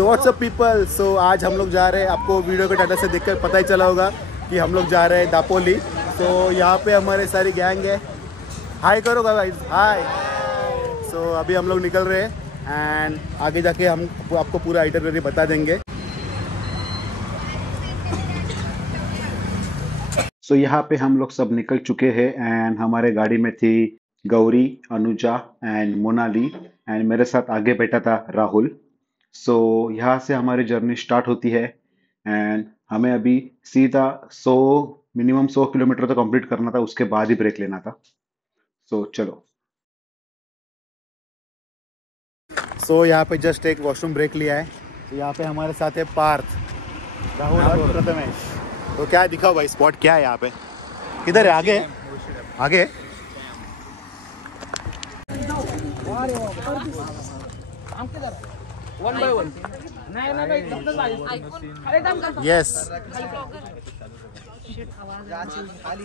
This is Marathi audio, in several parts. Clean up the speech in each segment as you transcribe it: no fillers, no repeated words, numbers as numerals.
सो व्हाट्सअप पीपल, सो आज हम लोग जा रहे हैं, आपको वीडियो के टाइटल से देखकर पता ही चला होगा कि हम लोग जा रहे हैं दापोली। तो यहाँ पे हमारे सारी गैंग है, हाय करो भाई, हाय। सो अभी हम लोग निकल रहे हैं एंड आगे जाके हम आपको पूरा आइटनरी बता देंगे। सो यहाँ पे हम लोग सब निकल चुके हैं एंड हमारे गाड़ी में थी गौरी, अनुजा एंड मोनाली एंड मेरे साथ आगे बैठा था राहुल। सो यहाँ से हमारी जर्नी स्टार्ट होती है एंड हमें अभी सीधा मिनिमम 100 किलोमीटर तो कंप्लीट करना था, उसके बाद ही ब्रेक लेना था। सो चलो। सो यहाँ पे जस्ट एक वॉशरूम ब्रेक लिया है। तो यहाँ पे हमारे साथ है पार्थ, राहुल और प्रथमेश। तो क्या दिखाओ भाई, स्पॉट क्या है यहाँ पे? किधर है? आगे आगे यस।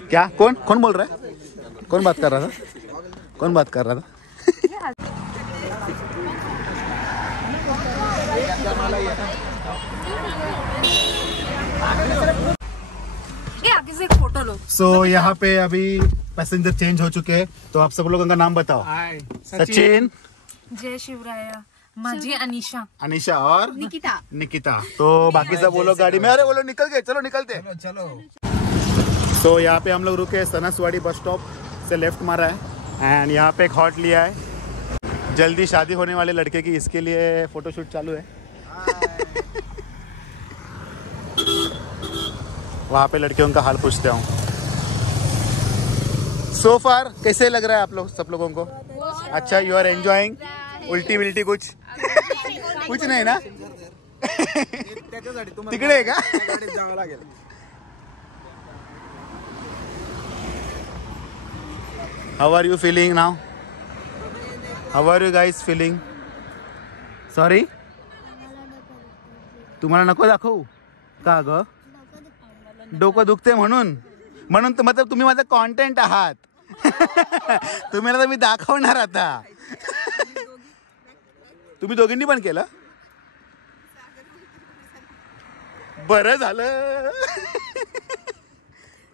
क्या कौन कौन बोल रहा है? कौन बात कर रहा था? कौन बात कर रहा था? Photo low. सो यहाँ पे अभी पैसेंजर चेंज हो चुके हैं, तो आप सब लोगों का नाम बताओ। सचिन, जय शिवराया, माझी अनीशा, अनीशा और निकिता। निकिता। तो बाकी सब वो लोग गाड़ी में, अरे वो लोग निकल गए, चलो निकलते। चलो। तो यहाँ पे हम लोग रुके, सनसवाड़ी बस स्टॉप से लेफ्ट मारा है एंड यहाँ पे एक हॉट लिया है। जल्दी शादी होने वाले लड़के की, इसके लिए फोटोशूट चालू है। वहाँ पे लड़कियों का हाल पूछते हूँ। सो फार कैसे लग रहा है आप लोग सब लोगों को? अच्छा, यू आर एंजॉइंग? उल्टी विल्टी कुछ कुछ नहीं ना? तिकडे का? How are you feeling now? How are you guys feeling? Sorry? तुम्हाला नको दाखवू का ग? डोकं दुखते म्हणून तर मतलब तुम्ही माझा कॉन्टेंट आहात. तुम्हाला तर मी दाखवणार आता. तुम्ही दोघींनी पण केलं? बरं झालं.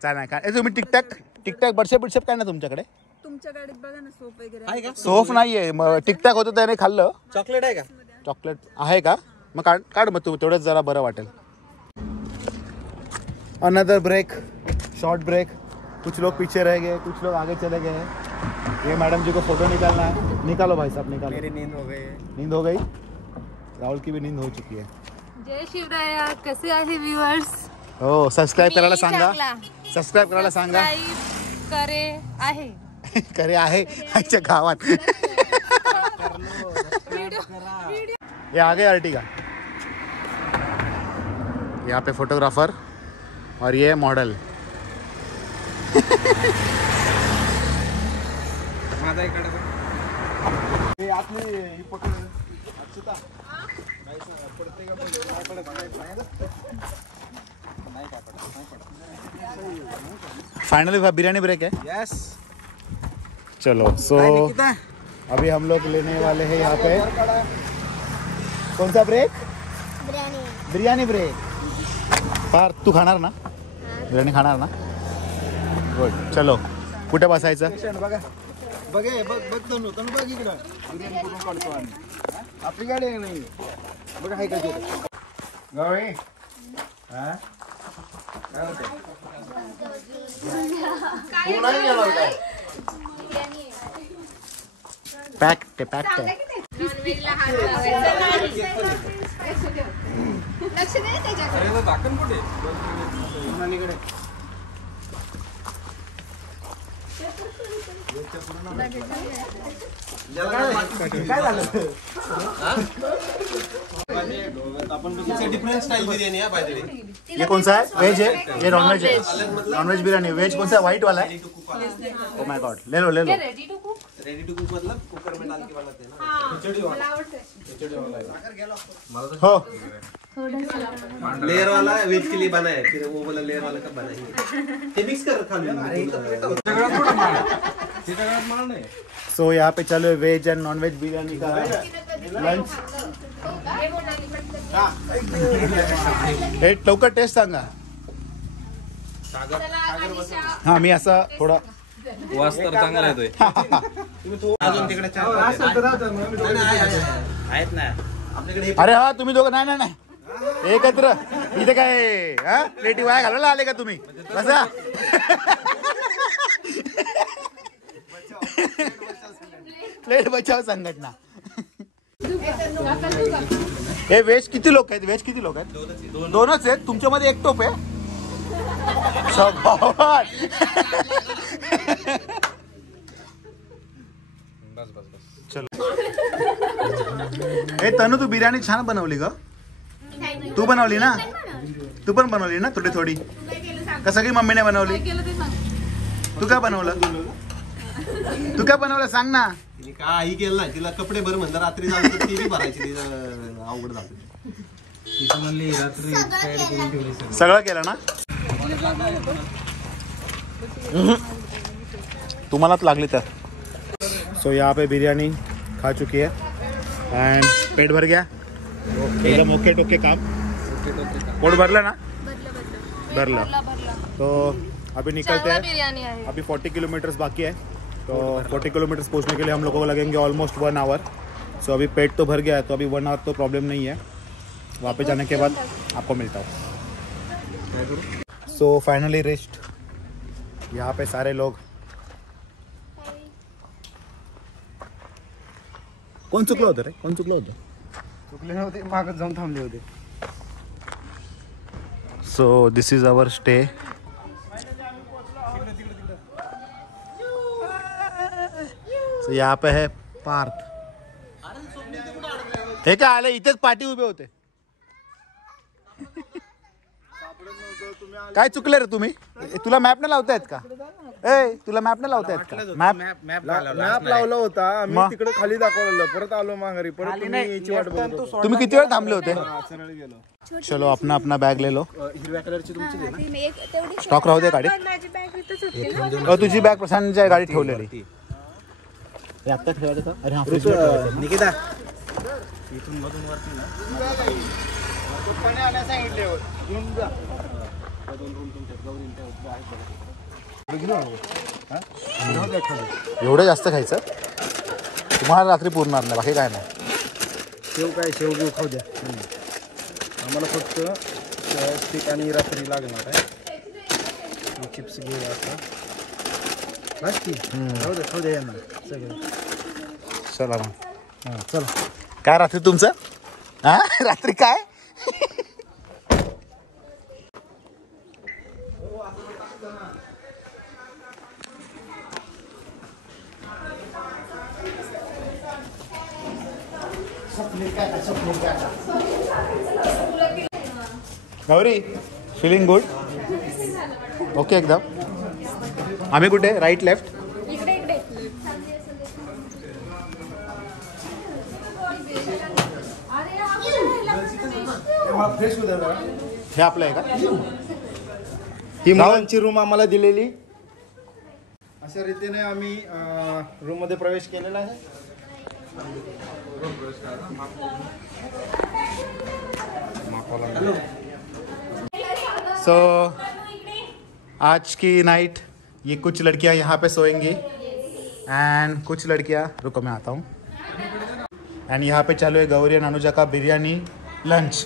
चालेल का? तुम्ही टिकटॅक बडशेप काय ना तुमच्याकडे? तुमच्या गाडीत बघा ना सोप वगैरे. सोफ नाहीये, टिकटॅक होतं त्याने खाल्लं. चॉकलेट आहे का? चॉकलेट आहे का? मग काढ मग तू, तेवढंच जरा बरं वाटेल. Another break, short break. कुछ लोग पीछे रह गए, कुछ लोग आगे चले गए. ये मैडम जी को फोटो निकालना है. निकालो भाई साहब, निकालो. मेरी नींद हो गई. नींद हो गई? राहुल की भी नींद हो चुकी है. जय शिवराया, कसे आहे व्ह्यूअर्स? हो, सबस्क्राईब करायला सांगा. सबस्क्राईब करायला सांगा. करे आहे. करे आहे आजच्या गावात. ये आगे अर्टिगा. यहाँ पे फोटोग्राफर और ये मॉडल. फाइनली बिरयानी ब्रेक है. यस. चलो. सो अभी हम लोग लेने वाले हैं यहाँ पे कौन सा ब्रेक? बिरयानी ब्रेक. पार तू खाणार ना? बिर्याणी खाणार ना? गुड. चलो, कुठे बसायचं? बघा बघ इकडं. बिर्याणी करून काढतो आम्ही. आपली गाडी आहे नाही बघा, हाय का गवळी? हा काय होतं? तू नाही गेला होता. पैक ते लक्ष नाही त्याच्याकडे. दाखन कुठे? काय झालं? डिफरेंट स्टाइल बिर्याणी है बाय द वे. ये कौन सा है? वेज है? ये नॉनवेज है? नॉनवेज बिरयानी. वेज कौन सा है? व्हाइट वाला है? ओ माय गॉड, ले लो. रेडी टू कुक मतलब कुकर में डाल के बनाते हैं ना. खिचड़ी वाला. हो, लेयर वाला वेज के लिए बना है, फिर वो वाला लेयर वाला कब बनाएंगे? ते मिक्स कर खा लो. सो यहाँ पे चलो veg and non veg biryani का लंच. हे लवकर टेस्ट सांगा. हा मी असा थोडा वास तर चांगला येतोय. अजून तिकडे आहेत ना आपल्याकडे. अरे हा तुम्ही दोघं नाही नाही नाही एकत्र इथे काय हा प्लेटी वाया घालायला आले का तुम्ही कसा. प्लेट बचाव संघटना. हे व्हेज किती लोक आहेत? व्हेज किती लोक आहेत? दोनच आहेत. तुमच्यामध्ये एक टोप आहे. शाबास. चलो हे तनु तू बिर्याणी छान बनवली ग. तू बनवली ना? तू पण बनवली ना थोडी थोडी? का सगळी मम्मीने बनवली? तू काय बनवलं? तू काय बनवलं सांग ना. काही केलं नाही. तिला कपडे भर म्हणलं रात्री जाऊन तर ती बी भरायची. अवघड झालं. सगळं केलं ना? तुम्हालाच लागली तर. सो यहाँ पे बिरयानी खा चुकी है एंड पेट भर गया. एकदम ओके टोके काम. पोट भरलं ना? भरलं. तो अभी निकलते हैं. बिर्याणी आहे. अभी 40 किलोमीटर्स बाकी है. तो 40 किलोमीटर्स पहुंचने के लिए हम लोगों को लगेंगे ऑलमोस्ट 1 आवर. सो अभी पेट तो भर गया है तो अभी 1 आवर तो प्रॉब्लम नहीं है. वापस जाने के बाद आपको मिलता हूँ. So finally rest. यहाँ पे सारे लोग. कोण चुकलं होतं रे? कोण चुकलं होतं? चुकले नव्हते. मागत जाऊन थांबले होते. So this is our stay. So यहाँ पे है पार्थ. हे काय आले इथेच पाठी उभे होते. काय चुकले रे तुम्ही? तुला मॅप नाही लावता येत का? ए तुला मॅप नाही लावता येत का? मॅप लावला होता. आम्ही मग? तिकडे खाली दाखवलेलं. परत आलो माघारी. परत तुम्ही वाट बघत होतो. तुम्ही किती वेळ थांबले होते? सरळ गेलो. चलो अपना अपना बैग ले लो. हिरव्या कलरची तुमची स्टॉक राहू दे गाडीत. तुझी बॅग प्रशांतच्या गाडीत ठेवलेली. आता ठेवायचं का? अरे हा निकिता इथून मधून वरती ना सांगितले घेऊन जा. एवढं जास्त खायचं तुम्हाला रात्री पुरणार नाही. बाकी काय नाही. शेव घेऊ खाऊ द्या. आम्हाला फक्त स्टिक आणि रात्री लागणार आहे. चिप्स घेऊ आता. बाकी खाऊ द्या यांना सगळं. चला मग. हां चला. काय रात्री तुमचं? हा रात्री काय? Gauri feeling good? ओके एकदम. आम्ही कुठे? Right left? फ्रेश होऊ द्या. हे आपलं आहे का? ही मुलांची रूम आम्हाला दिलेली. अशा रीतीने आम्ही रूम मध्ये प्रवेश केलेला आहे. सो आज की नाइट ये कुछ लड़कियां यहाँ पे सोएंगी एंड कुछ लड़कियां, रुको मैं आता हूँ. एंड यहाँ पे चालू है गौरी और अनुजा का बिरयानी लंच.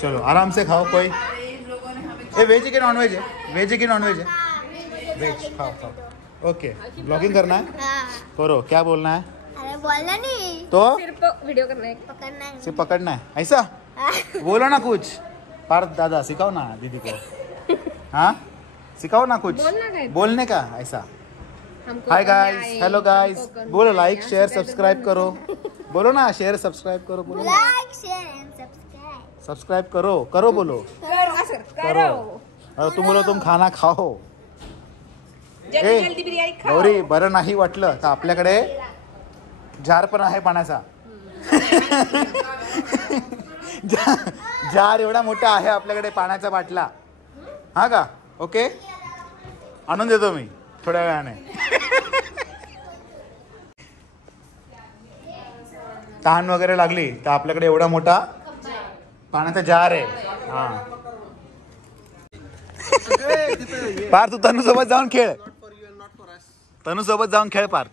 चलो आराम से खाओ. कोई ये वेज है कि नॉन वेज है? वेज है कि नॉन वेज है? वेज. खाओ खाओ. ओके ब्लॉगिंग करना है? करो. क्या बोलना है? अरे बोलना नहीं तो सिर्फ वीडियो करना है. पकड़ना है. सिर्फ पकड़ना है ऐसा? बोलो ना कुछ. पार्थ दादा सिखाओ ना दीदी को. हाँ सिखाओ ना कुछ बोलने का ऐसा. Hi guys, hello guys. बोलो लाइक शेयर सब्सक्राइब करो. बोलो ना शेयर सब्सक्राइब करो. बोलो like share and subscribe. Subscribe करो. करो बोलो. करो. और तुम बोलो तुम खाना खाओ. गौरी बरं नाही वाटलं तर आपल्याकडे जार पण आहे पाण्याचा. जार एवढा मोठा आहे आपल्याकडे पाण्याचा बाटला. हा का? ओके आणून देतो मी थोड्या वेळाने. तहान वगैरे लागली तर आपल्याकडे एवढा मोठा पाण्यात जा रे. हा पार्थ तू तनू सोबत जाऊन खेळ. तनू सोबत जाऊन खेळ पार्थ.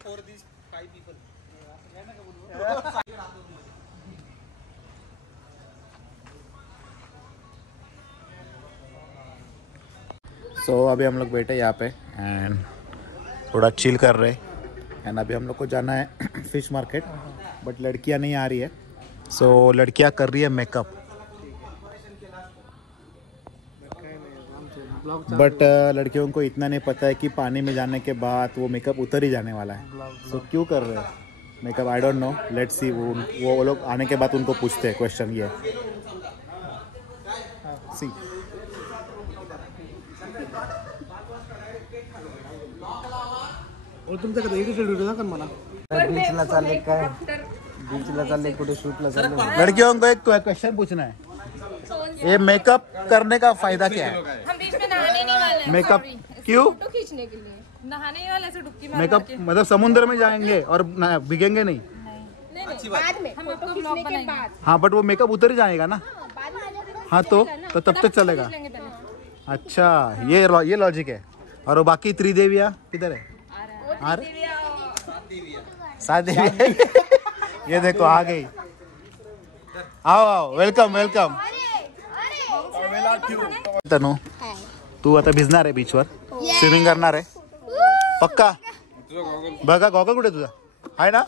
सो अभी हम लोग बैठे यहाँ पे एंड थोड़ा चिल कर रहे एंड अभी हम लोग को जाना है फिश मार्केट बट लड़कियाँ नहीं आ रही है. सो लड़कियाँ कर रही है मेकअप बट लड़कियों को इतना नहीं पता है कि पानी में जाने के बाद वो मेकअप उतर ही जाने वाला है. सो क्यों कर रहे हैं makeup I don't know. Let's see. वो लोग आने के बाद उनको पूछते हैं क्वेश्चन ये. सी तुमच्याकडे एडिटेड व्हिडिओ दाखव मला. बीचला चालले काय? बीचला चालले कुठे शूटला चालले? लड़कियों को एक क्वेश्चन पूछना है. ये मेकअप करने का फायदा क्या है? हम बीच में नहाने नहीं वाले हैं. Makeup Sorry. क्यों? फोटो खींचने के लिए नहाने वाले ऐसे डुबकी मार मेकअप के. मतलब समुद्र में जाएंगे और भीगेंगे नहीं. नहीं बाद में हम फोटो खींचने के बाद हाँ बट वो मेकअप उतर ही जाएगा ना. हाँ तो तब तक चलेगा. लेंगे पहले. अच्छा ये लॉजिक है. और वो बाकी त्रिदेविया किधर है? आ रहे 7 देविया. ये देखो आ गई. आओ आओ वेलकम वेलकम. तनु तू आता भिजणार आहे बीचवर. स्विमिंग करणार आहे पक्का. बघा गॉगल कुठे तुझा आहे ना?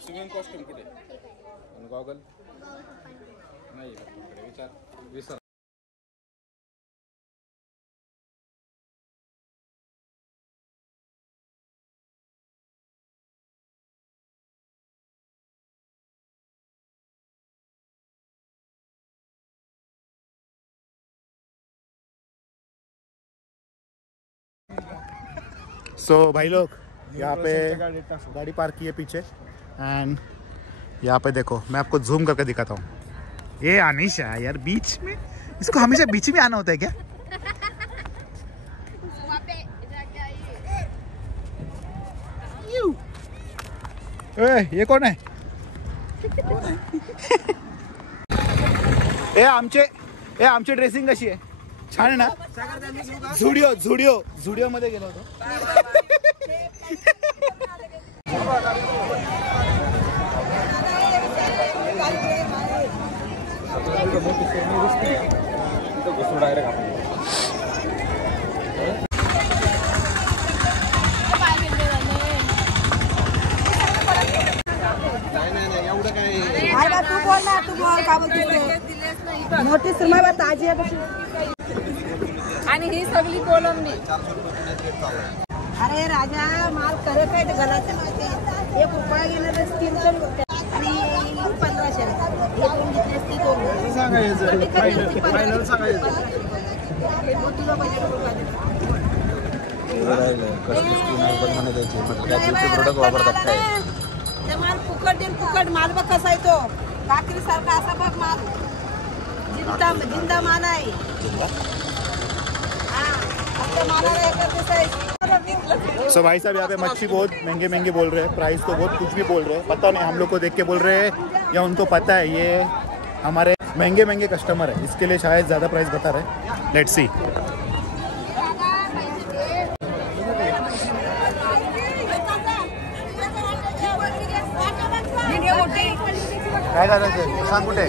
सो भाई लोग यहाँ पे गाड़ी पार्क की है पीछे एंड यहाँ पे देखो मैं आपको जूम करके दिखाता हूँ. ये अनीशा है यार बीच में. इसको हमेशा बीच में आना होता है क्या? ये कौन है? ए आमची ड्रेसिंग कशी आहे? छान आहे ना? झुडिओ मध्ये गेलो होतो. तू बोल का नोटीस ताजी आणि ही सगळी कोलमनी. अरे राजा माल करे काय ते घालायचं नव्हते. 1 रुपया गेलं तर 300 रुपये आणि 1500. हे कोण घेतले असते दोन सांगायचं फायनल सांगायचं. हे तुला बजेट प्रोडक्ट वापरतात काय ते माल फुकट माल बघ कसा आहे तो. काकरी सारखा असा बघ माल. जिंदा माल आहे. सो भाई साहब यहाँ पे मच्छी बहुत महंगे बोल रहे हैं. प्राइस तो बहुत कुछ भी बोल रहे हैं. पता नहीं हम लोग को देख के बोल रहे हैं या उनको पता है. ये हमारे महंगे कस्टमर है इसके लिए शायद ज़्यादा प्राइस बता रहे हैं. Let's see. काय करायचं सांग कुठे?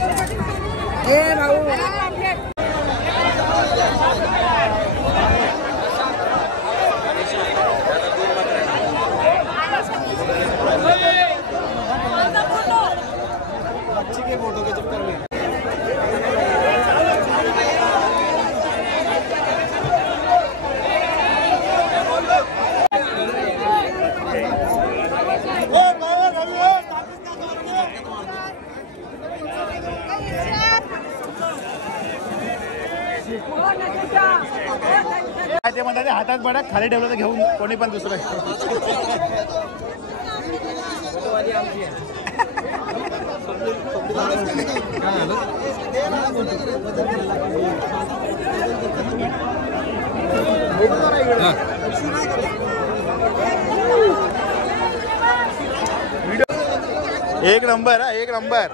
ते म्हणतात हातात बडा खाली ठेवलं तर घेऊन कोणी पण दुसरं. एक नंबर.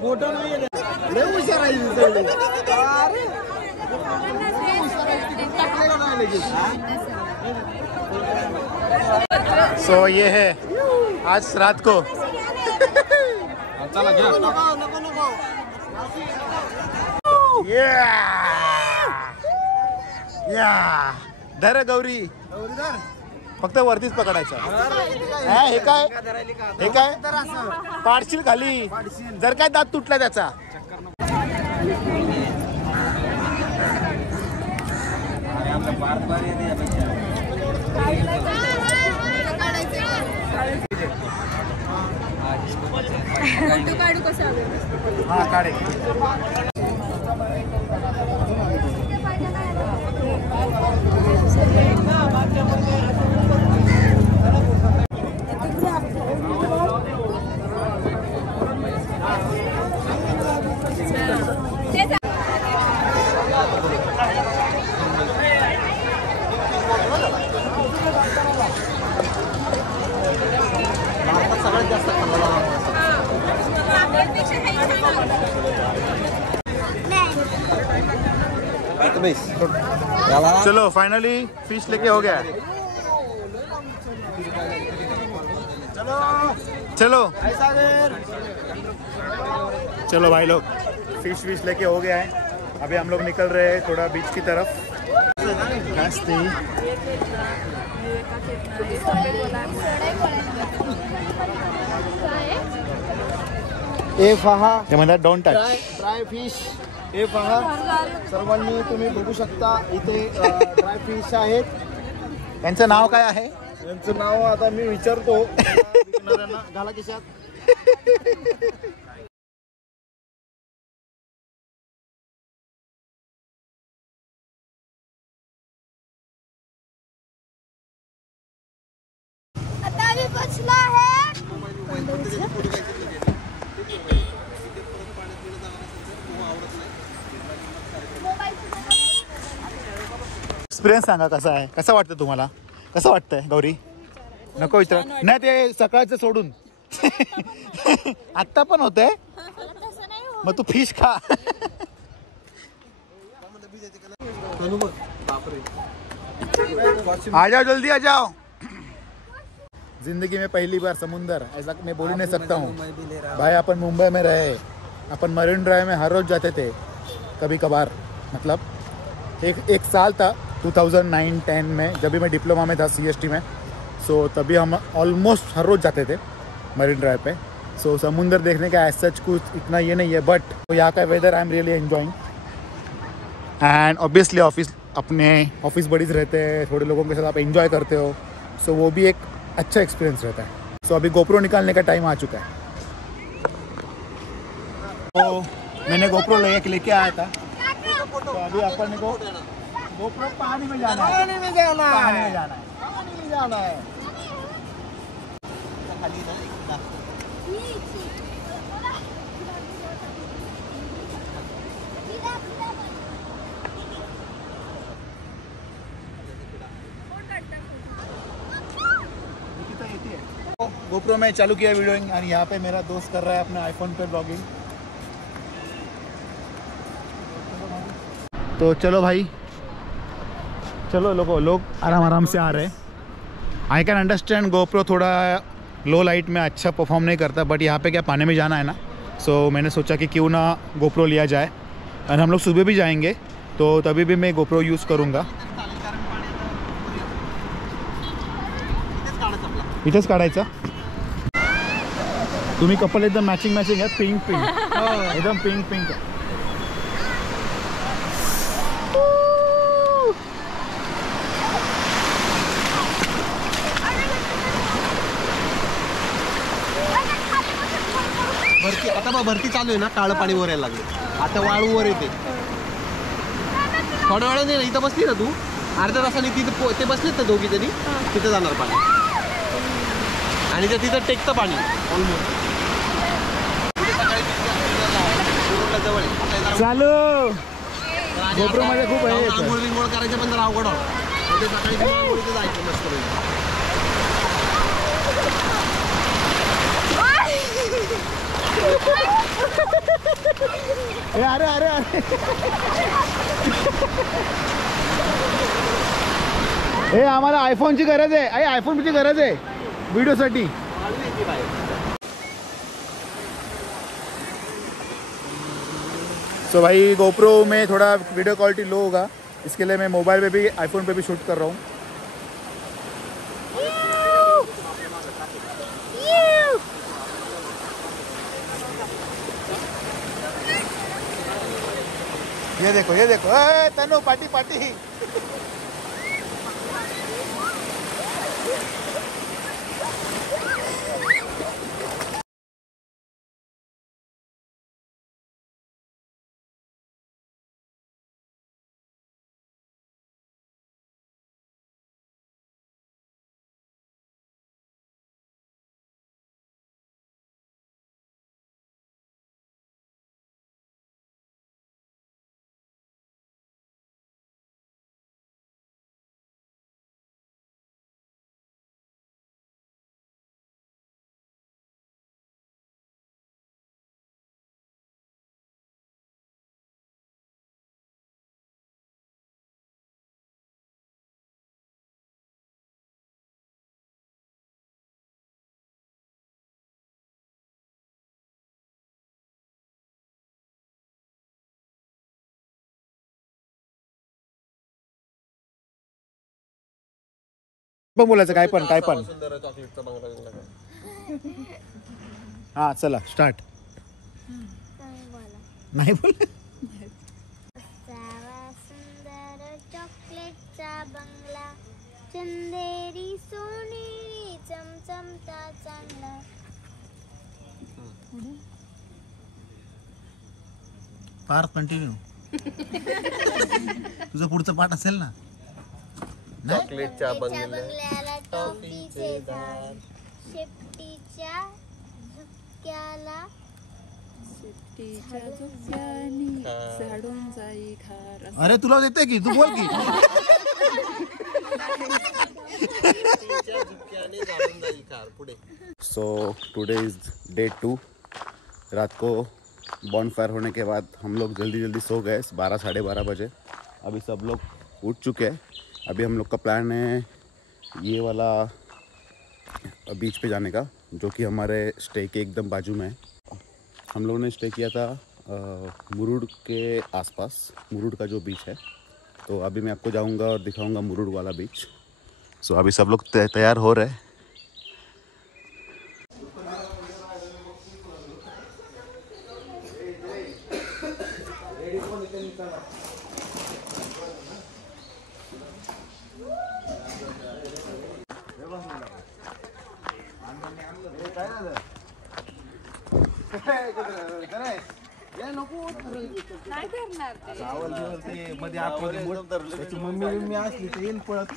फोटो नाही लय हुशार आहे ही सगळी. अरे टाकलेलं नाही लगेच. सो ये है आज रात को. चला घ्या. नको नको. धर गौरी. फक्त वरतीच पकडायचं. हे काय पाडशील खाली. जर काय दात तुटला त्याचा. फोटो काढू कसं हा काढे. सगळ्यात जास्त खाल्ला जाणार. चलो फाइनली फिश लेके हो गया. चलो चलो भाई लोग फिश लेके हो गया है. अभी हम लोग निकल रहे हैं थोड़ा बीच की तरफ. हे पहा ते म्हणतात डोंट टच. Dry fish. हे पहा सर्वांनी तुम्ही बघू शकता इथे ड्राय फिश आहेत. त्यांचं नाव काय आहे? यांचं नाव आता मी विचारतो विकणाऱ्यांना. घाला खिशात. आता आम्ही पोचलो आहे. एक्सपिरियन्स सांगा कसा आहे. कसं वाटतं तुम्हाला? कसं वाटतंय गौरी? नको विचार. नाही ते सकाळचं सोडून आत्ता पण होतंय. मग तू फिश खा. आ जाओ जल्दी आ जाओ. जिंदगी में पहली बार समुंदर, ऐसा मैं बोल नहीं सकता हूँ भाई. अपन मुंबई में रहे, अपन मरीन ड्राइव में हर रोज जाते थे कभी कभार. मतलब एक साल था 2009-10 में जब भी मैं डिप्लोमा में था CST में. सो तभी हम ऑलमोस्ट हर रोज जाते थे मरीन ड्राइव पे. सो समुंदर देखने का ऐसा कुछ इतना ये नहीं है, बट यहाँ का whether I am really enjoying. End obviously अपने ऑफिस बडीज रहते हैं, थोड़े लोगों के साथ आप एंजॉय करते हो. सो वो भी एक अच्छा एक्सपीरियंस रहता है. सो अभी GoPro निकालने का टाइम आ चुका है. तो मैंने GoPro लेके आया था. तो अभी अपन को GoPro पानी में जाना है. पाणी में जाना पानी में है. जाना है. पाणी में जाना है. GoPro में चालू किया वीडियोइंग और यहाँ पे मेरा दोस्त कर रहा है अपने आईफोन पे ब्लॉगिंग. तो चलो भाई, चलो लोग आराम से आ रहे हैं. आई कैन अंडरस्टैंड GoPro थोड़ा लो लाइट में अच्छा परफॉर्म नहीं करता, बट यहाँ पे क्या पानी में जाना है ना. सो मैंने सोचा कि क्यों ना GoPro लिया जाए. और हम लोग सुबह भी जाएंगे तो तभी भी मैं GoPro यूज़ करूँगा. इथेच काढायचा. तुम्ही कपल एकदम मॅचिंग आहे. पिंक एकदम पिंक. भरती आता भरती चालू आहे ना. काळं पाणी वर यायला लागले. आता वाळू वर येते. थोड्या वेळाने ना इथं बसली ना तू, अर्ध्या तासाने तिथं ते बसलेत ना दोघी जणी, तिथं जाणार पाणी. आणि ते तिथं टेकतं पाणी ऑलमोस्ट. जवळ चालू GoPro मध्ये खूप आहे. आंघोळ बिंघोळ करायचं पण जरा अवघड होतं. सकाळी आंघोळीचं जायचं मस्त. अरे अरे अरे हे आम्हाला आयफोनची गरज आहे. आयफोनची गरज आहे वीडियोसाठी. सो भाई गोप्रो में थोड़ा वीडियो क्वालिटी लो होगा, इसके लिए मैं मोबाइल पे भी आईफोन पे भी शूट कर रहा हूँ. ये देखो तनु पार्टी पार्टी. पण बोलायचं काय पण हा चला स्टार्ट. नाही बोल. सुंदर चॉकलेटचा बंगला, चंदेरी सोनेरी चमचमता चांगला. पार कंटिन्यू. तुझं पुढचं पाठ असेल ना. चॉकलेटच्या बंगल्याला टॉफीचे झाड, शेपटीच्या झुक्याला झाडून जाई खार. अरे तुला देते की तू बोल की. So today is day 2. रात को बॉनफायर होने के बाद हम लोग जल्दी सो गए 12 साढ़े 12 बजे. अभी सब लोग उठ चुके हैं. अभी हम लोग का प्लान है ये वाला बीच पे जाने का, जो कि हमारे स्टे के एकदम बाजू में है. हम लोगों ने स्टे किया था मुरुड के आसपास, मुरुड का जो बीच है. तो अभी मैं आपको जाऊंगा और दिखाऊंगा मुरुड वाला बीच. सो अभी सब लोग तैयार हो रहे हैं. मम्मी असली तर येईल पळत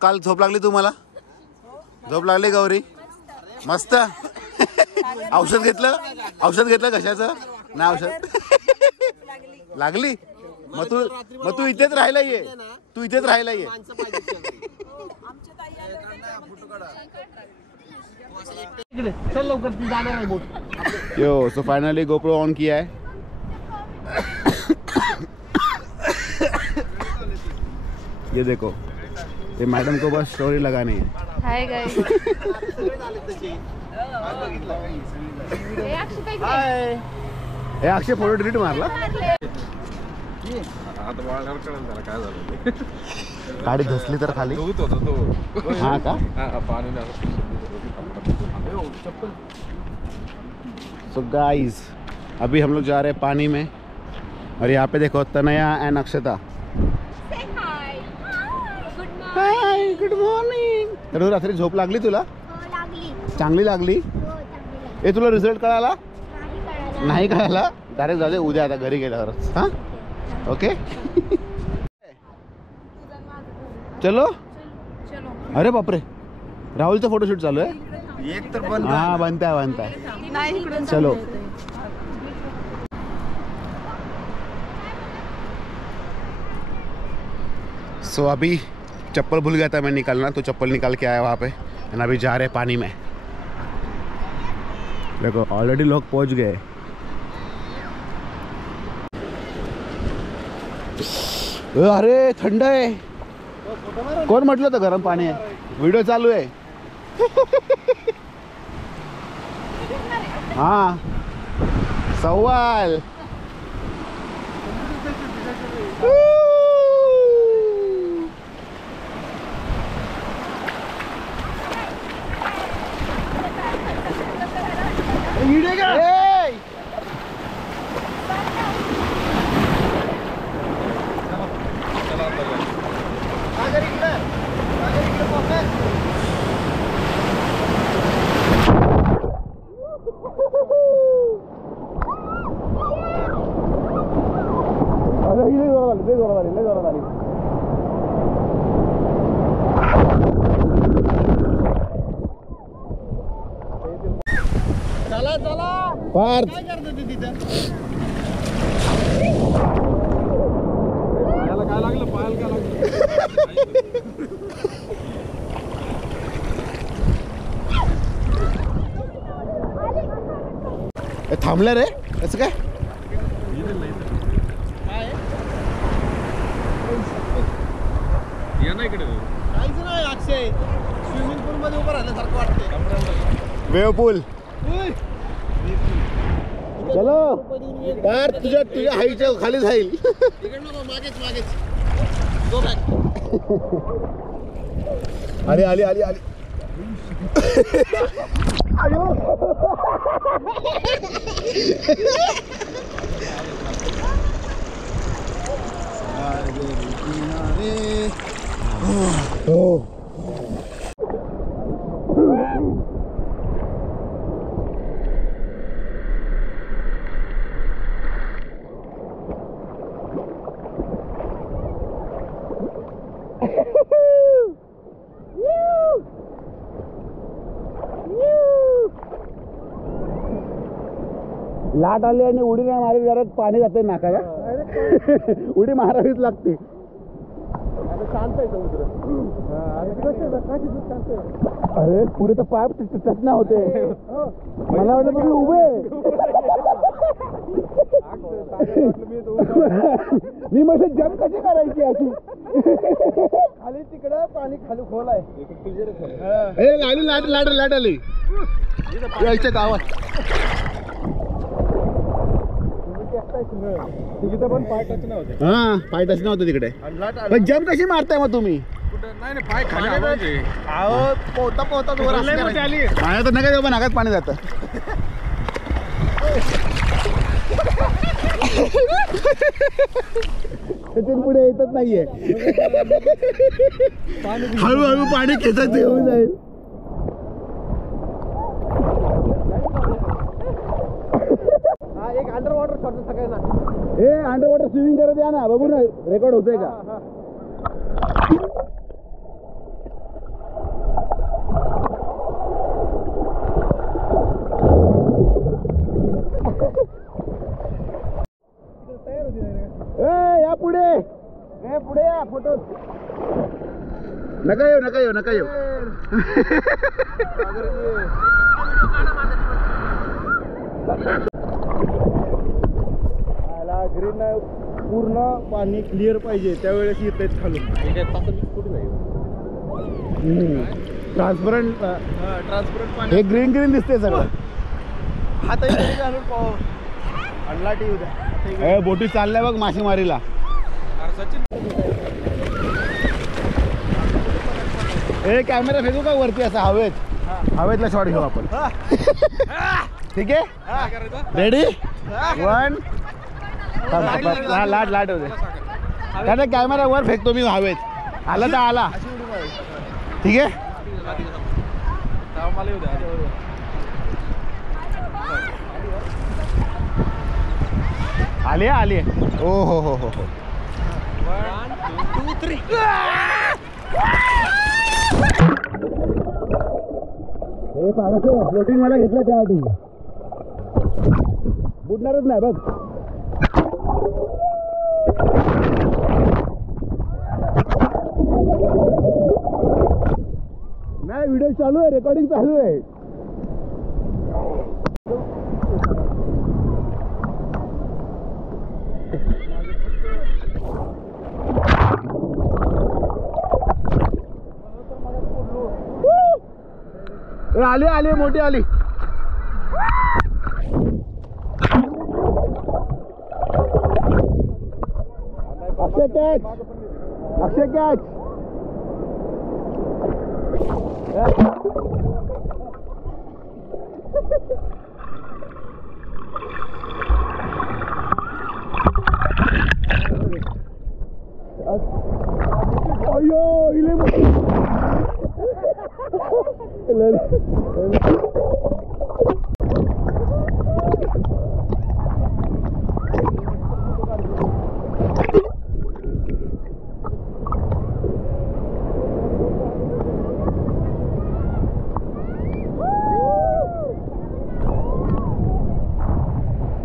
काल झोप लागली तुम्हाला? झोप लागली गौरी? मस्त. औषध घेतलं कशाचं? नाही औषध लागली. मग तू इथेच राहायला ये. Yo so finally GoPro on किया है. ये देखो, ये मैडम को बस स्टोरी लगानी है. Hi guys. हे अक्षय फोटो डिलीट मारला. गाडी धसली तर खाली. हाँ का? सो गाइस अभी हम लोग जा रहे हैं पानी में. और यहाँ पे देखो Tanaya and Akshata. Hi good morning. तर रात्री झोप लागली तुला? लागली. चांगली लागली. हो चांगली. हे तुला रिझल्ट कळाला? नाही कळालं. नाही खायला डायरेक्ट जाऊ दे उद्या आता घरी गेल्यावरच हां ओके चलो अरे बापरे राहुलचा फोटोशूट चालू आहे एक तर बंद हाँ बनता है चलो सो अभी चप्पल भूल गया था मैं निकालना तो चप्पल निकाल के आया वहाँ पे एंड अभी जा रहे पानी में देखो ऑलरेडी लोग पहुँच गए अरे थंड आहे कोण म्हटलं तर गरम पाणी आहे व्हिडिओ चालू आहे हाँ सवाल पार्थ काय लागलं पायाला काय लागलं थांबलं रे कसं काय या ना इकडे काहीच नाही अक्षय स्विमिंग पूल मध्ये उभं राहिल्यासारखं वाटतंय वेव पूल चलो पार्थ तुझ्या हाईटच्या खाली जाईल मागेच मागेच आली आली आली आली लाट आली आणि उडी नाही मारली जरा पाणी जाते नाकाला उडी मारावीच लागते शांत आहे समुद्र अरे पुरे तर पाय टचना होते मला वाटलं तुम्ही उभे मी म्हटलं जंप कशी करायची अशी खाली तिकडं पाणी खाली खोल आहे आली लाट लाट लाट आली यायच्या गावात तिथे पण पाय टच नाही होते हा पाय टचना होते तिकडे पण जंप कशी मारताय मग तुम्ही नाही पाय खाली पोहता पोहता पाण्यात तर नका जाऊ नाकात पाणी जातं त्यातून पुढे येतच नाहीये हळूहळू पाणी खेचत येऊन जाईल एक अंडर वॉटर शॉट सगळ्यांना ए अंडर वॉटर स्विमिंग करत या ना बघू ना रेकॉर्ड होतोय का या पुढे पुढे या फोटो नका येऊ नका येऊ ग्रीन पूर्ण पाणी क्लिअर पाहिजे त्यावेळेस येत आहेत खालून ट्रान्सपरंट ट्रान्सपरंट पाणी हे ग्रीन ग्रीन दिसते सगळं हाताही घालून पाहू आणला टी उद्या बोटी चालल्या बघ मासेमारीला ए कॅमेरा फेकू का वरती असा हवेतला शॉट घेऊ आपण ठीक आहे रेडी 1 लाट होते त्याचा कॅमेरा वर फेकतो मी हवेत आला तर आला ठीक आहे आले आले ओ हो हो हो हो 1 2 3 हे पाण्याचं फ्लोटिंग मला घेतलं त्यासाठी बुडणारच नाही बघ नाही व्हिडिओ चालू आहे रेकॉर्डिंग चालू आहे आले आले मोठी आली अक्षय कॅच अक्षय कॅच अयो इले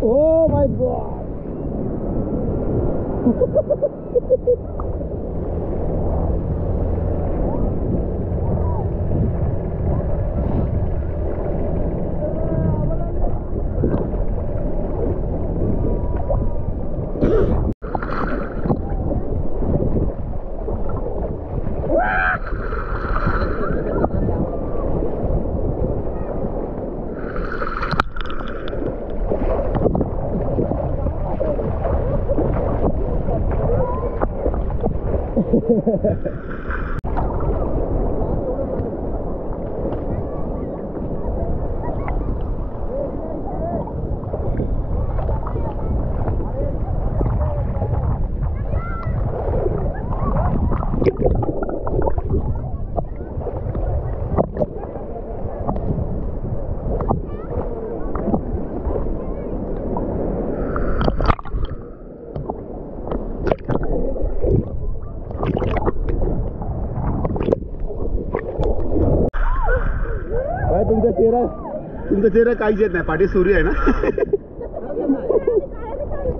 Oh my God! तुमचा चेहरा काहीच येत नाही पाठी सूर्य आहे ना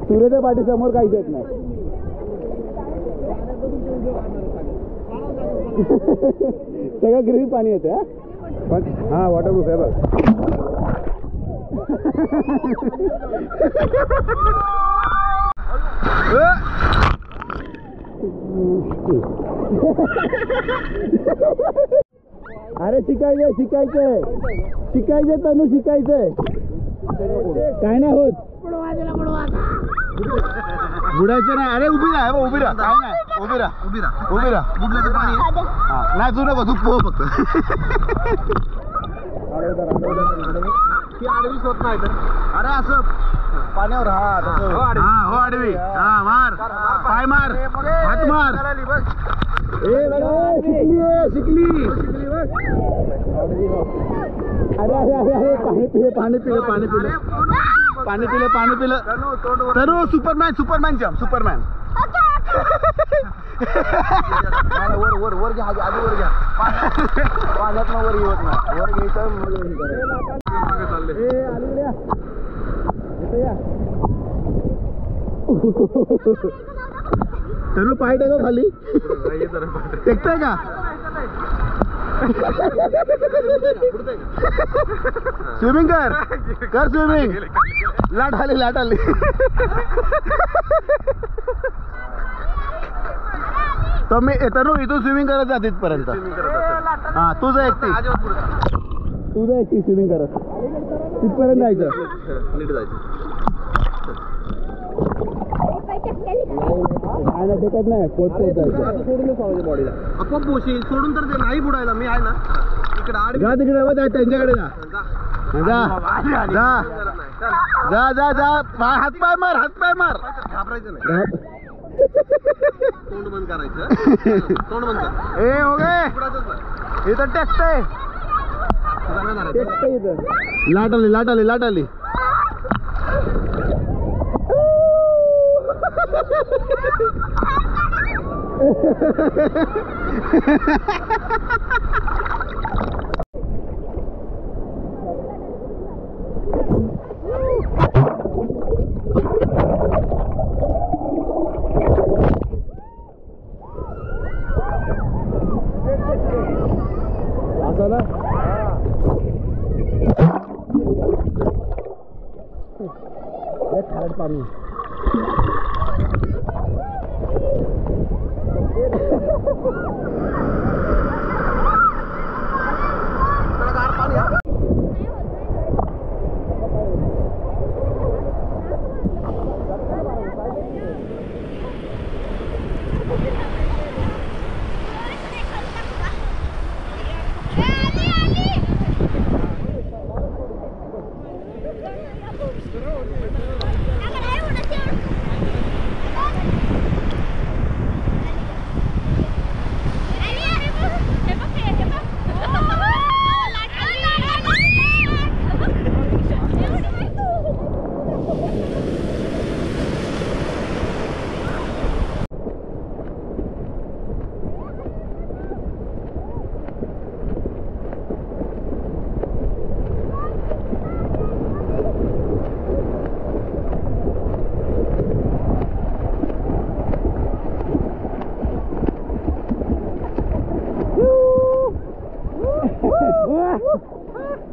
सूर्याच्या पाठी समोर काहीच येत नाही सगळं ग्रीन पाणी येते पण हा वॉटरप्रूफ आहे बघ अरे शिकायचंय शिकायचंय शिकायचंय तनू शिकायचंय काय नाही होत बुडायचं नाही अरे उभी राहा उभी राहा काय नाही उभी राहा उभी राहा उभी राहा बुडलं तर पाणी नाही तू नको तू पोह फक्त आडवीच होत नाही तर अरे असं पाण्यावर हा हो आडवी हा मार पाय मार हात मार ए बघा शिकली अरे अरे अरे अरे पाणी पिलं पाणी पिलं पाणी पिलं पाणी पिलं तनु सुपरमॅन सुपरमॅन जम सुपरमॅन वर वर वर घ्या आधी वर घ्या पाण्यात वर येत नाही वर घ्यायचं तनु पाय टाका खाली टेकताय का स्विमिंग कर कर स्विमिंग लाट आली तो मी तनु इथून स्विमिंग करत जा तिथपर्यंत हा तुझं एकटी स्विमिंग करत तिथपर्यंत जायचं नाही टेकत नाही पोट सोडूनच बॉडीला आपोआप पोशील सोडून तर ते नाही बुडायला मी आहे ना इकडे आड जा तिकडे त्यांच्याकडे जा जा जा जा जा जा हातपाय मार घाबरायचं नाही तोंड बंद करायचं तोंड बंद कर ए हो गे इथं टेकतंय लाट आली असं ना खारट पाणी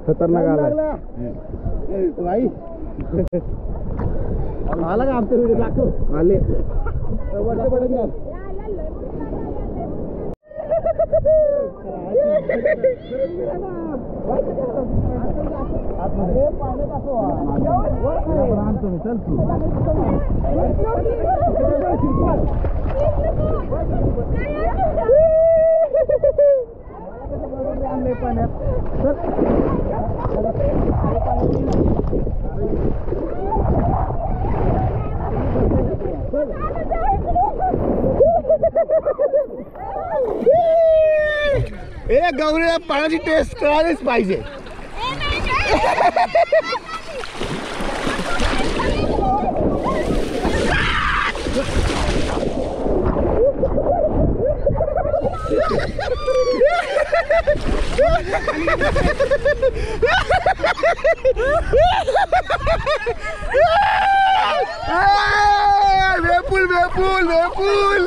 खतरनाक आला भाई आला का आमच्या व्हिडिओ दाखव आले गौरीला पाण्याची टेस्ट करायलाच पाहिजे. वेपूल वेपूल वेपूल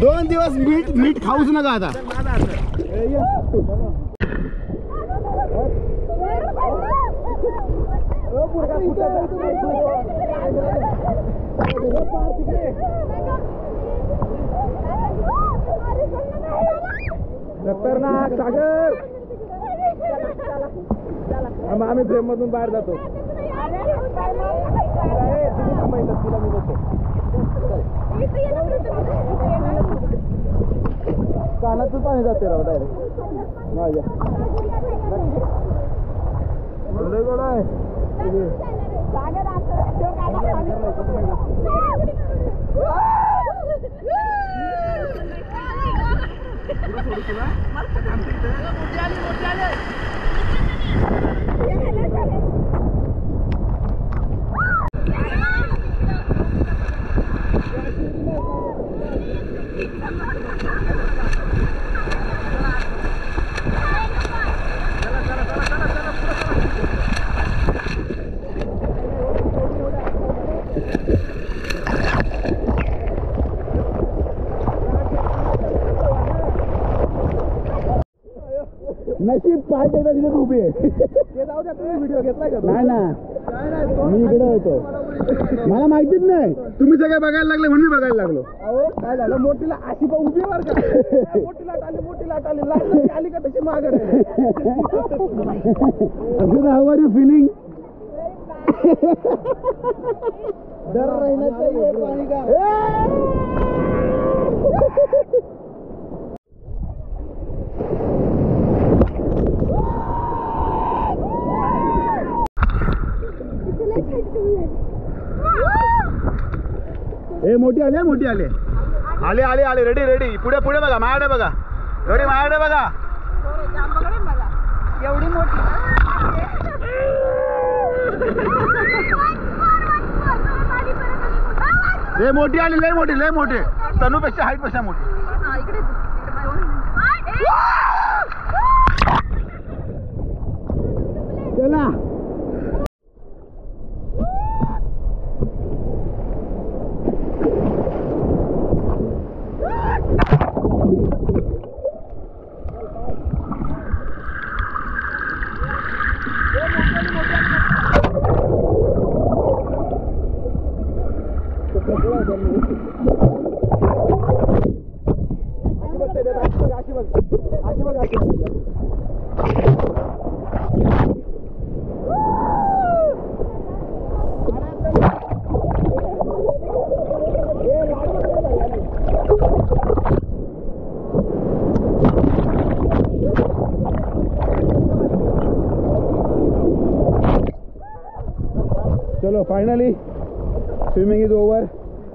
2 दिवस मीठ खाऊच नका आता. खतरनाक सागर. आम्ही फ्रेम मधून बाहेर जातो. कानातून पाणी जाते राव डायरेक्ट माझ्या. गोड आहे नशीब पाहिजे का तिथे उभे जाऊ द्या. तुम्ही व्हिडिओ घेतलाय का? नाही ना मी इकडे होतो. मला माहितीच नाही. तुम्ही सगळे बघायला लागले म्हणून मी बघायला लागलो. अहो काय झालं मोठीला अशी उभी वर का मोठी लाट आली आली का तशी मागं अजून. How are you feeling? डर रहना चाहिए पानी का. ए मोठी आले आले आले आले रेडी रेडी. पुढे पुढे बघा माझ्याकडे बघा. गौरी माझ्याकडे बघा. एवढी मोठी लय मोठी आली, लय मोठी, लय मोठी. तनूपेक्षा हाईट पेक्षा मोठी. चला. चलो फाइनली स्विमिंग इज ओवर.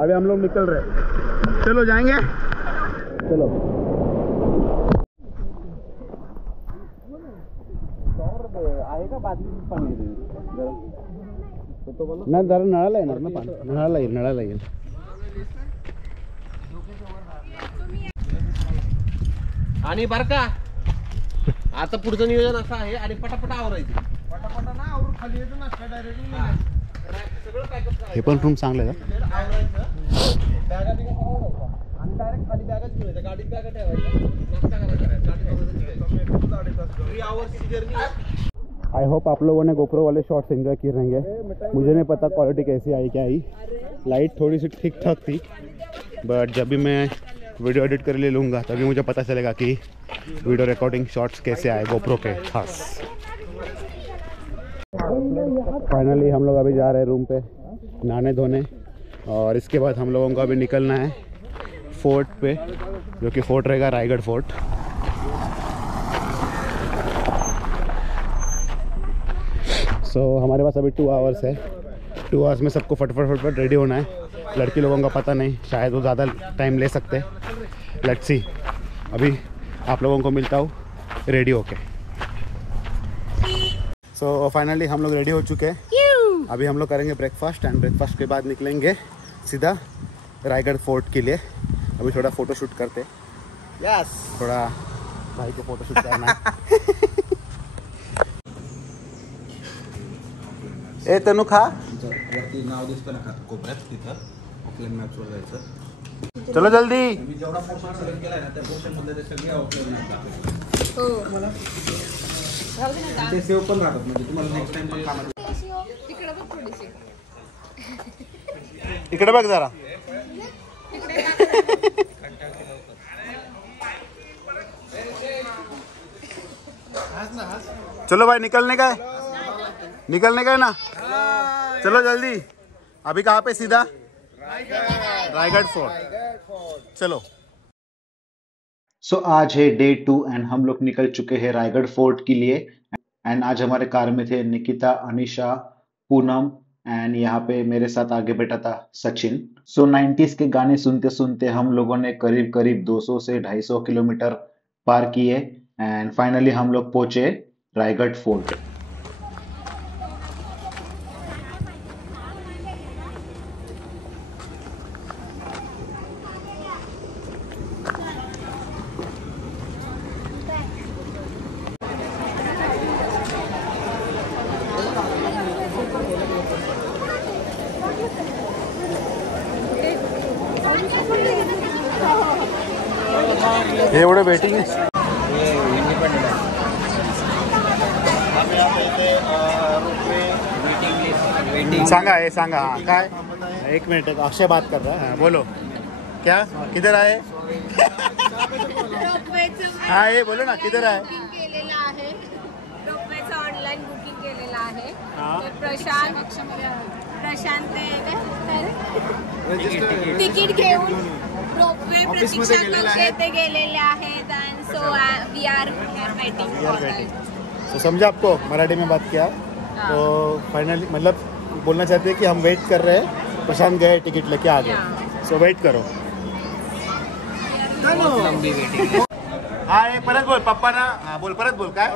अभी हम लोग निकल रहे हैं. चलो जाएंगे. चलो. ना जरा नळाला येणार ना पाणी. नळाला येईल, नळाला येईल. आणि बरं का आता पुढचं नियोजन असं आहे आणि पटापट आवरायचं. पटापटा ना आवरून खाली येतो ना डायरेक्ट. सगळं पॅकअप हे पण रूम चांगलं आहे का? आवरायचं, बॅगा बिगा ठेवायच्या आणि डायरेक्ट खाली बॅगाच घेऊन यायच्या. गाडीत बॅगा ठेवायच्या, नाश्ता करायचा, गाडीत 3 hours की जर्नी आहे. आई होप आप लोगों ने गोप्रो वाले शॉट्स एंजॉय किए रहेंगे. मुझे नहीं पता क्वालिटी कैसी आई क्या आई. लाइट थोड़ी सी ठीक ठाक थी, बट जब भी मैं वीडियो एडिट कर ले लूँगा तभी मुझे पता चलेगा कि वीडियो रिकॉर्डिंग शॉट्स कैसे आए गोप्रो के खास. फाइनली हम लोग अभी जा रहे हैं रूम पे नहाने धोने, और इसके बाद हम लोगों को अभी निकलना है फोर्ट पे, जो कि फोर्ट रहेगा रायगढ़ फोर्ट. सो हमारे पास अभी 2 hours है. 2 hours में सबको फटफट रेडी होना है. लड़की लोगों का पता नहीं, शायद वो ज़्यादा टाइम ले सकते हैं. Let's see. अभी आप लोगों को मिलता हूँ रेडी होके. सो फाइनली हम लोग रेडी हो चुके हैं. अभी हम लोग करेंगे ब्रेकफास्ट, एंड ब्रेकफास्ट के बाद निकलेंगे सीधा रायगढ़ फोर्ट के लिए. अभी थोड़ा फ़ोटो शूट करते. यस. थोड़ा भाई को फ़ोटो शूट करना है. ए तनु खा. वरती नाव दिसतं ना कोपऱ्यात, तिथं ऑफलाईन मॅप्सवर जायचं. चलो जल्दी. मी जेवढा पोर्शन सिलेक्ट केलाय ना त्या पोर्शन मधले ते सगळे ऑफलाईन मॅप दाखवतात. हो मला ते सेव्ह पण राहतात, म्हणजे तुम्हाला नेक्स्ट टाइम पण कामात. तिकडे बघ थोडीशी. इकडे बघ जरा. चलो भाई निकलने का है, निकलने का है ना. चलो जल्दी. अभी कहाँ पे? सीधा रायगढ़ फोर्ट. चलो. सो आज है डे 2 एंड हम लोग निकल चुके हैं रायगढ़ फोर्ट के लिए. एंड आज हमारे कार में थे निकिता, अनिशा, पूनम, एंड यहाँ पे मेरे साथ आगे बैठा था सचिन. सो 90s के गाने सुनते सुनते हम लोगों ने करीब करीब 200 से 250 किलोमीटर पार किए, एंड फाइनली हम लोग पहुंचे रायगढ़ फोर्ट. एवढं वेटिंग आहे. सांगा हे सांगा. हाँ काय. 1 मिनट, अक्षय बात कर रहा है. हाँ, बोलो क्या, किधर आए? हाँ ये बोलो ना, किधर आए? बुकिंग केलेलं आहे. रोपवेचं ऑनलाईन बुकिंग केलेलं आहे. हाँ. तर प्रशांत तिकीट घेऊन रोपवे प्रतीक्षा कक्षेत गेलेले आहेत. And so we are waiting. तो समझा आपको, मराठी में बात किया. तो फाइनली मतलब बोलना चाहते हैं कि हम वेट कर रहे हैं. प्रशांत गए टिकट लेके आ गए. सो वेट करो. हाँ एक परत बोल पप्पा ना. हाँ बोल, परत बोल काय.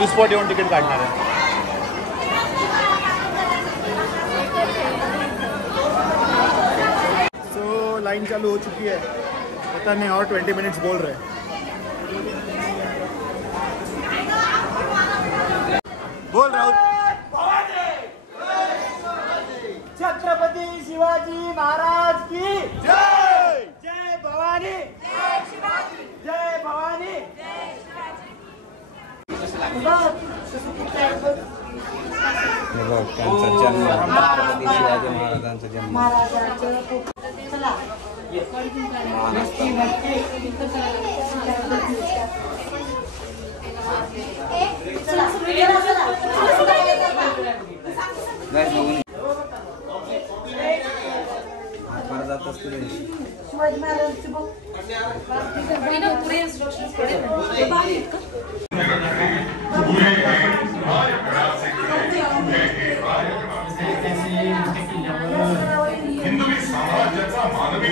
ऑन द स्पॉट येऊन तिकीट काढणार आहे. सो लाइन चालू हो चुकी है, पता नहीं और 20 मिनट्स बोल रहे हैं. बोल राहुल. छत्रपति शिवाजी महाराज की जय. जय भवानी. जय शिवाजी. जय भवानी. जय शिवाजी. जन्म छत्रपती शिवाजी महाराजांचा जन्म. शिवाजी महाराजांची बुक हिंदवी साम्राज्याचा मानवी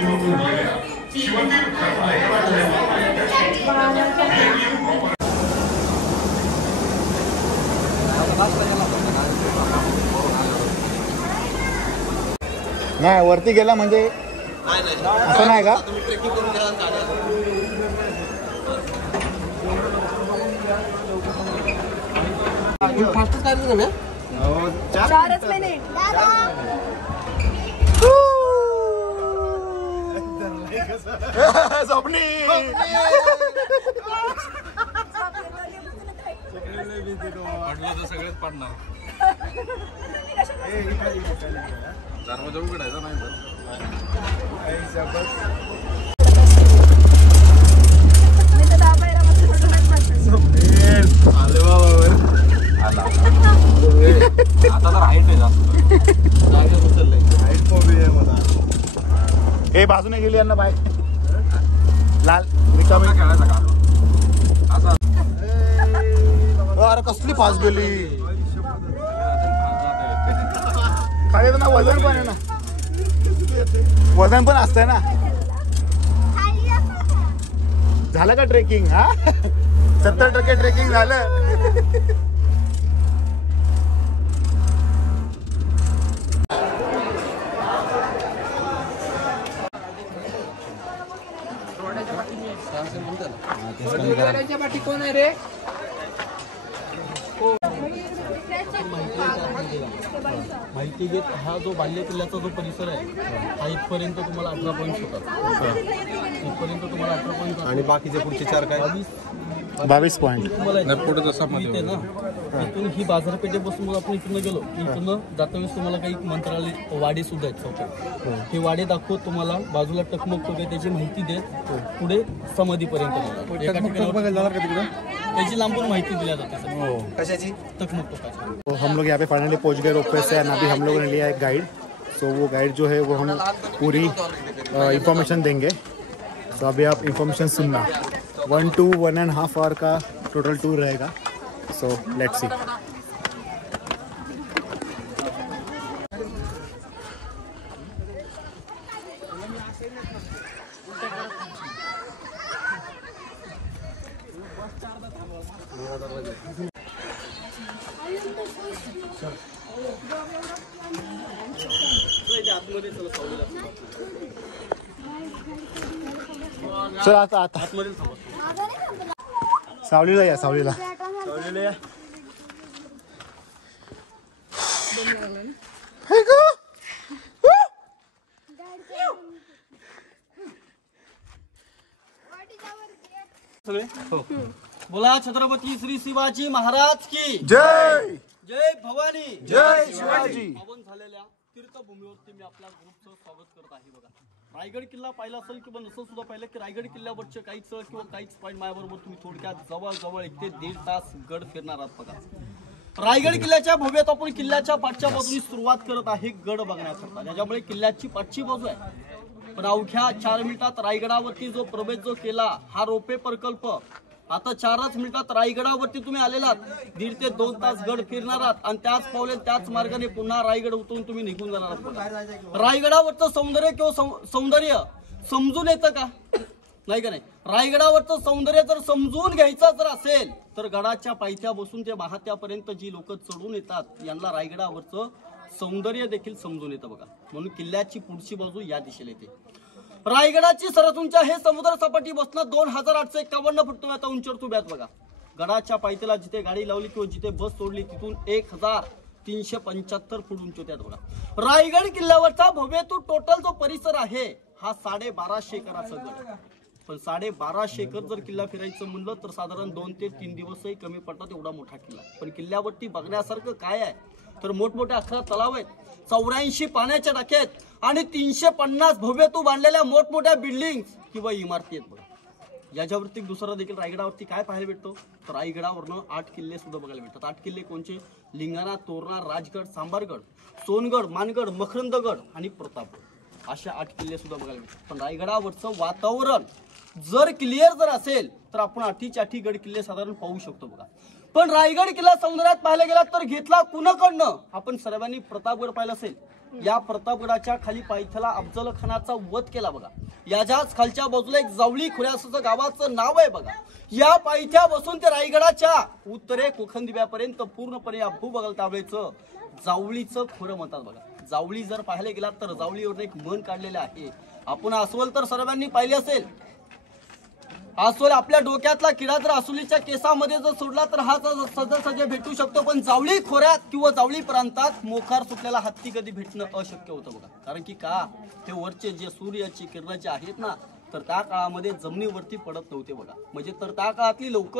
नाही वरती गेला म्हणजे असं नाही का? फास्टच करायचं ना. 4 मिनिट. स्वप्नी पडलं तर सगळेच पडणार. दरवाजा उघडायचा नाही आता तर हाईट आहे जास्त उचललंय. हाईट फोबिया आहे मला. हे बाजूने गेली यांना बाय लाल रिकामी खेळायचा का असा. अरे कसली फास्ट गेली. काय ना वजन पण आहे ना, वजन पण असतंय ना. झालं का ट्रेकिंग? हा 70% ट्रेकिंग झालं. पाठी कोण आहे रे? माहिती घेत हा जो बाल्य किल्ल्याचा जो परिसर आहे हा इथपर्यंत तुम्हाला 18 पॉईंट होतात. इथपर्यंत तुम्हाला 18 पॉईंट आणि बाकीचे पुढचे 4 काय? 22 पॉईंट. तुम्हाला पुढे जसा इथे ना इथून ही बाजारपेठेपासून मग आपण इथून गेलो इथून जातावेळेस तुम्हाला काही मंत्रालय वाडे सुद्धा आहेत स्वतः. हे वाडे दाखवत तुम्हाला बाजूला टकमक टोक आहे त्याची माहिती देत पुढे समाधीपर्यंत एका ठिकाणी त्याची लांबून माहिती दिल्या जाते. कशाची? टकमक टोकाची. तो हम लोग यहाँ पे फाइनली पहुँच गए रोपवे से एंड अभी हम लोगों ने लिया एक गाइड. सो वो गाइड जो है वो हम पूरी इंफॉर्मेशन देंगे. तो अभी आप इंफॉर्मेशन सुनना. 1 to 1.5 आवर का टोटल टूर रहेगा. So let's see. सर आता आता सावलीला या सावलीला. बोला छत्रपती श्री शिवाजी महाराज की जय. जय भवानी. जय शिवाजी. पावन झालेल्या तीर्थभूमीवरती मी आपल्या ग्रुपचं स्वागत करत आहे. बघा रायगड किल्ला पाहिला असेल किंवा नसेल सुद्धा पाहिलं की रायगड किल्ल्यावरचे काहीच किंवा काहीच पॉईंट माझ्याबरोबर तुम्ही थोडक्यात जवळ 1 ते 1.5 तास गड फिरणार आहात. बघा रायगड किल्ल्याच्या भव्यत आपण किल्ल्याच्या पाठच्या बाजूने सुरुवात करत आहे गड बघण्याकरता, ज्याच्यामुळे किल्ल्याची पाठची बाजू आहे. पण अवघ्या 4 मिनिटात रायगडावरती जो प्रवेश जो केला हा रोपे प्रकल्प आता 4च मिनिटात रायगडावरती तुम्ही आलेलात. 1.5 ते 2 तास गड फिरणार आहात आणि त्याच पावले त्याच मार्गाने पुन्हा रायगड उतरून तुम्ही निघून जाणार आहात. रायगडावरचं सौंदर्य किंवा सौंदर्य समजून येतं का? नाही का नाही. रायगडावरचं सौंदर्य जर समजून घ्यायचं जर असेल तर गडाच्या पायथ्या बसून ते महात्यापर्यंत जी लोक चढून येतात यांना रायगडावरचं सौंदर्य देखील समजून येतं बघा. म्हणून किल्ल्याची पुढची बाजू या दिशेला येते. रायगडाची सर्वात उंची आहे समुद्र सपाटी बसणं 2851 फूट तुम्ही आता उंचीवर उभ्यात बघा. गडाच्या पायथ्याला जिथे गाडी लावली किंवा जिथे बस सोडली तिथून 1375 फूट उंची होत्यात बघा. रायगड किल्ल्यावरचा भव्यतू टोटल जो परिसर आहे हा 1250 एकराचा गड. पण 1250 एकर जर किल्ला फिरायचं म्हणलं तर साधारण 2 ते 3 दिवसही कमी पडतात एवढा मोठा किल्ला. पण किल्ल्यावरती बघण्यासारखं काय आहे तर मोठमोठे 11 तलाव आहेत, 84 पाण्याच्या टाक्या आहेत आणि 350 भव्यतू बांधलेल्या मोठमोठ्या बिल्डिंग किंवा इमारती आहेत बघा. याच्यावरती दुसरा देखील रायगडावरती काय पाहायला भेटतो तर रायगडावरनं 8 किल्ले सुद्धा बघायला भेटतात. 8 किल्ले कोणचे? लिंगाणा, तोरणा, राजगड, सांबारगड, सोनगड, मानगड, मकरंदगड आणि प्रतापगड अशा 8 किल्ले सुद्धा बघायला भेटतात. पण रायगडावरचं वातावरण जर क्लिअर जर असेल तर आपण 8च्या 8 गड किल्ले साधारण पाहू शकतो बघा. पण रायगड किल्ला समुद्रात पाहायला गेला तर घेतला कुणाकडनं? आपण सर्वांनी प्रतापगड पाहिला असेल. या प्रतापगडाच्या खाली पायथ्याला अफजल खानाचा वध केला बघा. याच्याच खालच्या बाजूला एक जावळी खुऱ्याचं गावाचं नाव आहे बघा. या पायथ्या बसून ते रायगडाच्या उत्तरे कोखंदिव्यापर्यंत पूर्णपणे या भूभागाला ताबडीचं जावळीचं खोरं म्हणतात बघा. जावळी जर पाहायला गेला तर जावळीवर एक मन काढलेलं आहे. आपण अस्वल तर सर्वांनी पाहिले असेल. अस्वल आपल्या डोक्यातला किडा जर अस्वलीच्या केसामध्ये जर सोडला तर हा सहज भेटू शकतो. पण जावळी खोऱ्यात किंवा जावळी प्रांतात मोखार सुटलेला हत्ती कधी भेटणं अशक्य होतं बघा. कारण की का ते वरचे जे सूर्याची किरण जे आहेत ना तर त्या काळामध्ये जमिनीवरती पडत नव्हते बघा. म्हणजे तर त्या काळातली लोक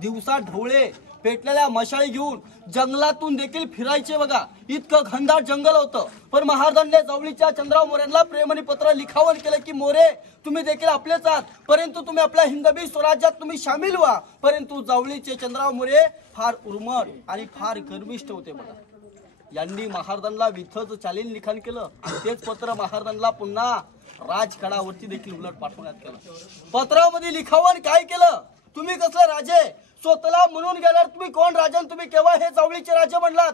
दिवसा ढवळे पेटलेल्या मशाळी घेऊन जंगलातून देखील फिरायचे बघा. इतकं घनदाट जंगल होतं. पण महाराजांनी जावळीच्या चंद्रराव मोरेंना प्रेमणी पत्र लिखावन केलं की मोरे तुम्ही देखील आपलेच आहात, परंतु तुम्ही आपल्या हिंदवी स्वराज्यात तुम्ही सामील व्हा. परंतु जावळीचे चंद्रराव मोरे फार उर्मट आणि फार गर्विष्ठ होते बघा. यांनी महाराजांना विथच चालीन लिखाण केलं आणि तेच पत्र महाराजांना पुन्हा राजगडावरती देखील उलट पाठवण्यात केलं. पत्रामध्ये लिखावन काय केलं? तुम्ही कसले राजे? स्वतःला म्हणून गेल्यावर तुम्ही कोण राजन? तुम्ही केव्हा हे जावळीचे राजे म्हणलात?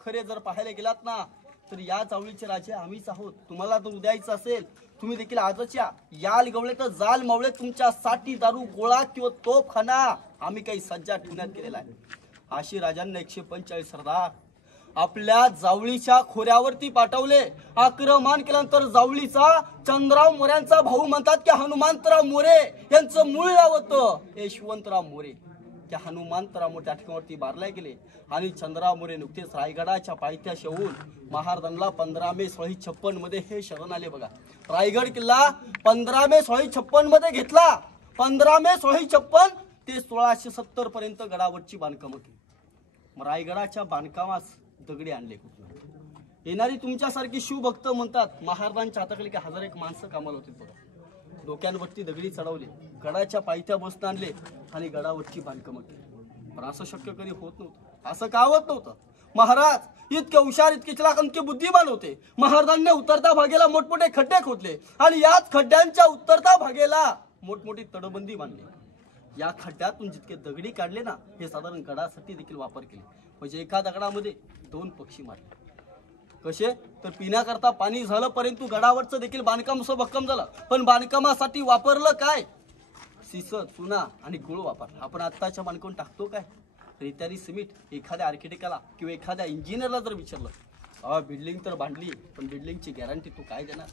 खरे जर पाहायला गेलात ना तर या जावळीचे राजे आम्हीच आहोत. तुम्हाला जर उद्यायचं असेल तुम्ही देखील आजच्या याल गवळे तर जाल मावळे तुमच्यासाठी दारू गोळा किंवा तोफखाना आम्ही काही सज्जा ठेवण्यात केलेला आहे. अशी राजांना 145 सरदार आपल्या जावळीच्या खोऱ्यावरती पाठवले. आक्रमण केल्यानंतर जावळीचा चंद्रराव मोऱ्यांचा भाऊ म्हणतात की हनुमंतराव मोरे यांचं मूळ नाव होतं यशवंतराव मोरे. त्या हनुमंतराव मोरे त्या ठिकाणावरती बारले गेले आणि चंद्रराव मोरे नुकतेच रायगडाच्या पायथ्याशी येऊन महाराजांना 15 मे 1656 मध्ये हे शरण आले बघा. रायगड किल्ला 15 मे 1656 मध्ये घेतला. 15 मे 1656 ते 1670 पर्यंत गडावरची बांधकामं केली. रायगडाच्या बांधकामास दगडी आणले. येणारी तुमच्यासारखी शिवभक्त म्हणतात महाराजांच्या हाताखाली काही 1001 माणसं कामाला होती बघा. डोक्यांवरती दगडी चढवले, गडाच्या पायथ्या बसणं आणले आणि गडावरची बांधकामं केली. पण असं शक्य कधी होत नव्हतं. असं का होत नव्हतं? महाराज इतके हुशार इतके चलाक इतके बुद्धिमान होते. महाराजांनी उतरता भागेला मोठमोठे खड्डे खोदले आणि याच खड्ड्यांच्या उतरता भागेला मोठमोठी तटबंदी बांधली. या खड्ड्यातून जितके दगडी काढले ना हे साधारण गडासाठी देखील वापर केले. म्हणजे एका दगडामध्ये 2 पक्षी मारले. कसे तर पिण्याकरता पाणी झालं परंतु गडावरचं देखील बांधकाम असं भक्कम झालं. पण बांधकामासाठी वापरलं काय? सिस, चुना आणि गुळ वापरला. आपण आत्ताच्या बांधकाम टाकतो काय? रेत्याने सिमेंट. एखाद्या आर्किटेक्टला किंवा एखाद्या इंजिनियरला जर विचारलं बिल्डिंग तर बांधली पण बिल्डिंगची गॅरंटी तू काय देणार?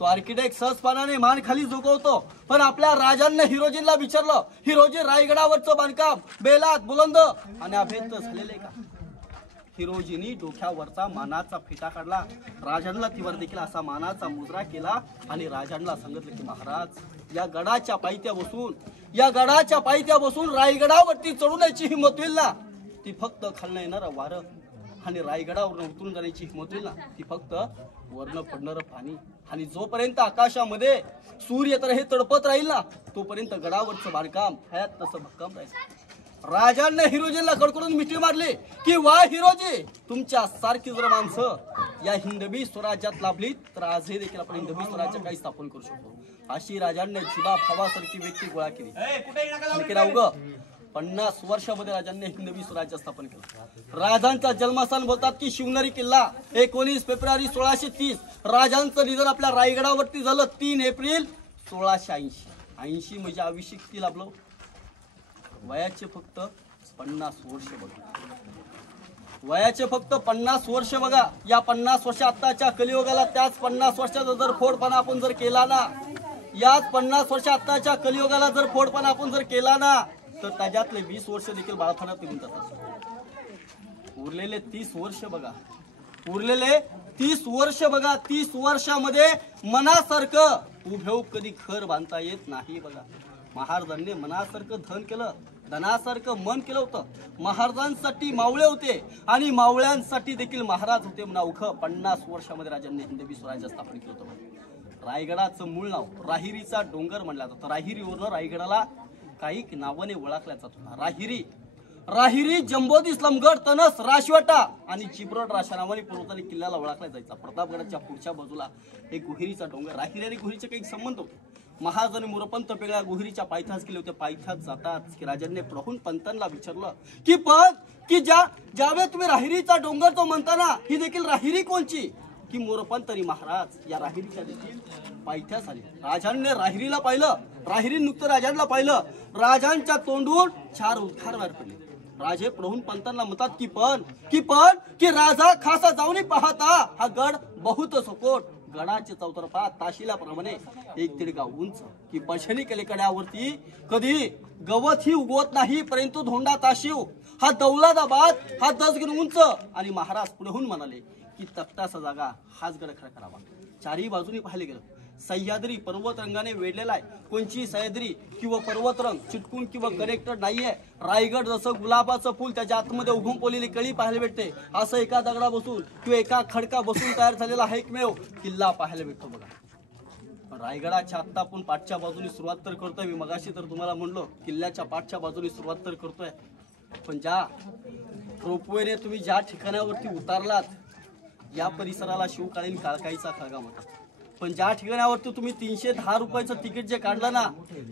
तो आर्किटेक्ट सहजपणाने मान खाली झुकवतो. पण आपल्या राजांना हिरोजींना विचारलं हिरोजी रायगडावरचं बांधकाम बेलात बुलंद आणि अभेद्य झालेले का? हिरोजींनी डोक्यावरचा मानाचा फेटा काढला. राजांना तिवर देखील असा मानाचा मुजरा केला आणि राजांना सांगितलं की महाराज या गडाच्या पायथ्या बसून रायगडावरती चढून यायची हिंमत होईल ना ती फक्त खालनं येणारं वारं आणि रायगडावरून उतरून जाण्याची हिंमत होईल ना ती फक्त वरनं पडणारं पाणी. आणि जोपर्यंत आकाशामध्ये सूर्य तर हे तडपत राहील ना तोपर्यंत गडावरचं बांधकाम हयात तसं भक्कम राहायचं. राजांनी हिरोजींना कडकडून मिठी मारली की वा हिरोजी तुमच्या सारखी जर माणसं या हिंदवी स्वराज्यात लाभली तर आजही देखील आपण हिंदवी स्वराज्य काही स्थापन करू शकतो. अशी राजांनी जिबा फवासारखी व्यक्ती गोळा केली. 50 वर्षामध्ये राजांनी हिंदवी स्वराज्य स्थापन केलं. राजांचा जन्मस्थान बोलतात की शिवनेरी किल्ला 19 फेब्रुवारी 1630. राजांचं निधन आपल्या रायगडावरती झालं 3 एप्रिल 1680. 80 म्हणजे आयुष्य किती लाभलं? वयाचे फक्त 50 वर्ष बघा, वयाचे फक्त 50 वर्ष बघा. या 50 वर्ष आत्ताच्या कलियुगाला त्याच 50 वर्षाचा जर फोडपणा आपण जर केला ना, याच 50 वर्ष आत्ताच्या कलियुगाला जर फोडपणा आपण जर केला ना, तर त्याच्यातले 20 वर्ष देखील बाळपणात निघून जातात. उरलेले 30 वर्ष बघा, उरलेले 30 वर्ष बघा. 30 वर्षामध्ये मनासारखं उभे कधी घर बांधता येत नाही बघा. महाराजांनी मनासारखं धन केलं, धनासारखं मन केलं होतं. महाराजांसाठी मावळे होते आणि मावळ्यांसाठी देखील महाराज होते. अवघं 50 वर्षामध्ये राजांनी हिंदवी स्वराज्य स्थापन केलं होतं. रायगडाचं मूळ नाव राहिरीचा डोंगर म्हणलं जातं. राहिरीवरून रायगडाला काही नावाने ओळखल्या जात होता. राहिरी, जंबोदी, इस्लामगड, तनस, राशवटा आणि चिब्रड राशा नावाने पूर्वतानी किल्ल्याला ओळखला जायचा. प्रतापगडाच्या पुढच्या बाजूला एक गुहिरीचा डोंगर. राहिरी आणि गुहिरीचे काही संबंध होते. महाराजांनी मोरपंत पेगळ्या गुहिरीच्या पायथ्यास गेले होते. पायथ्यात जातात की राजांनी प्रभून पंतांना विचारलं की पण की ज्यावेळेस तुम्ही राहिरीचा डोंगर तो म्हणताना ही देखील राहिरी कोणची? की मोरपंत आणि महाराज या राहिरीच्या देखील पायथ्यास आले. राजांनी राहिरीला पाहिलं, राहिरी नुकतं राजांना पाहिलं. राजांच्या तोंडून 4 उद्गार बाहेर पडले. राजे प्रभून पंतांना म्हणतात की राजा खासा जाऊन पाहता हा गड बहुत सपोट. गडाचे चौतर्फा ताशिल्याप्रमाणे 1-1.5 गाव उंच. की पछनी कडेकड्यावरती कधी गवत ही उगवत नाही, परंतु धोंडा ताशिव हा दौलताबाद हा 10 गुण उंच. आणि महाराज पुढेहून म्हणाले की तख्ताचा जागा हाच गड खडा करावा. चारही बाजूनी पाहिले गेलं सह्याद्री पर्वत रंगाने वेढलेला आहे. कोणची सह्याद्री किंवा पर्वतरंग चिटकून किंवा कनेक्टेड नाहीये. रायगड जसं गुलाबाचं फुल त्याच्या आतमध्ये उघून पोलेली कळी पाहायला भेटते, असं एका दगडा बसून किंवा एका खडका बसून तयार झालेला हा एकमेव किल्ला पाहायला भेटतो बघा. रायगडाच्या आत्ता आपण पाठच्या बाजूने सुरुवात तर करतोय. मी मगाशी तर तुम्हाला म्हणलो किल्ल्याच्या पाठच्या बाजूने सुरुवात तर करतोय, पण ज्या रोपवेने तुम्ही ज्या ठिकाणावरती उतारलात या परिसराला शिवकालीन काळकाईचा खळगा म्हणतात. पण ज्या ठिकाणावरती तुम्ही 310 रुपयाचं तिकीट जे काढलं ना,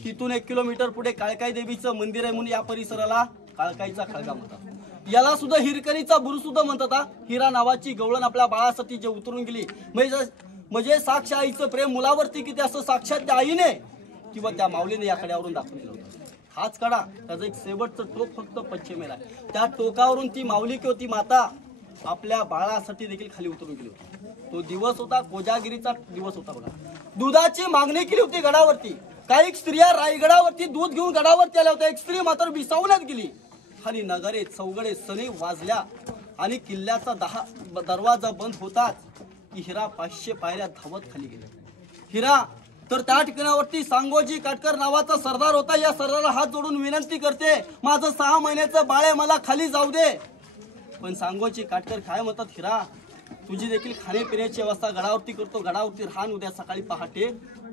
तिथून 1 किलोमीटर पुढे काळकाई देवीचं मंदिर आहे म्हणून या परिसराला काळकाईचा खळगा म्हणतात. याला सुद्धा हिरकणीचा बुरू सुद्धा म्हणतात. हिरा नावाची गवळण आपल्या बाळासाठी जे उतरून गेली, म्हणजे साक्ष आईचं प्रेम मुलावरती किती असं साक्षात त्या आईने किंवा त्या माऊलीने या कड्यावरून दाखवून दिलं होतं. हाच कडा त्याचं एक शेवटचं टोक फक्त पश्चिमेला आहे. त्या टोकावरून ती माऊली किंवा ती माता आपल्या बाळासाठी देखील खाली उतरून गेली होती. तो दिवस होता कोजागिरीचा दिवस होता बघा. दुधाची मागणी केली होती गडावरती. काही स्त्रिया रायगडावरती दूध घेऊन गडावरती आल्या होत्या. एक स्त्री मात्र विसावण्यात गेली आणि नगरे चौगडे सनी वाजल्या आणि किल्ल्याचा दरवाजा बंद होताच की हिरा 500 पायऱ्या धावत खाली गेले. हिरा तर त्या ठिकाणावरती सांगोजी काटकर नावाचा सरदार होता. या सरदाराला हात जोडून विनंती करते, माझं 6 महिन्याचं बाळ आहे, मला खाली जाऊ दे. पण सांगोजी काटकर काय म्हणतात, हिरा तुझी देखील खाण्यापिण्याची व्यवस्था गडावरती करतो, गडावरती राहण, उद्या सकाळी पहाटे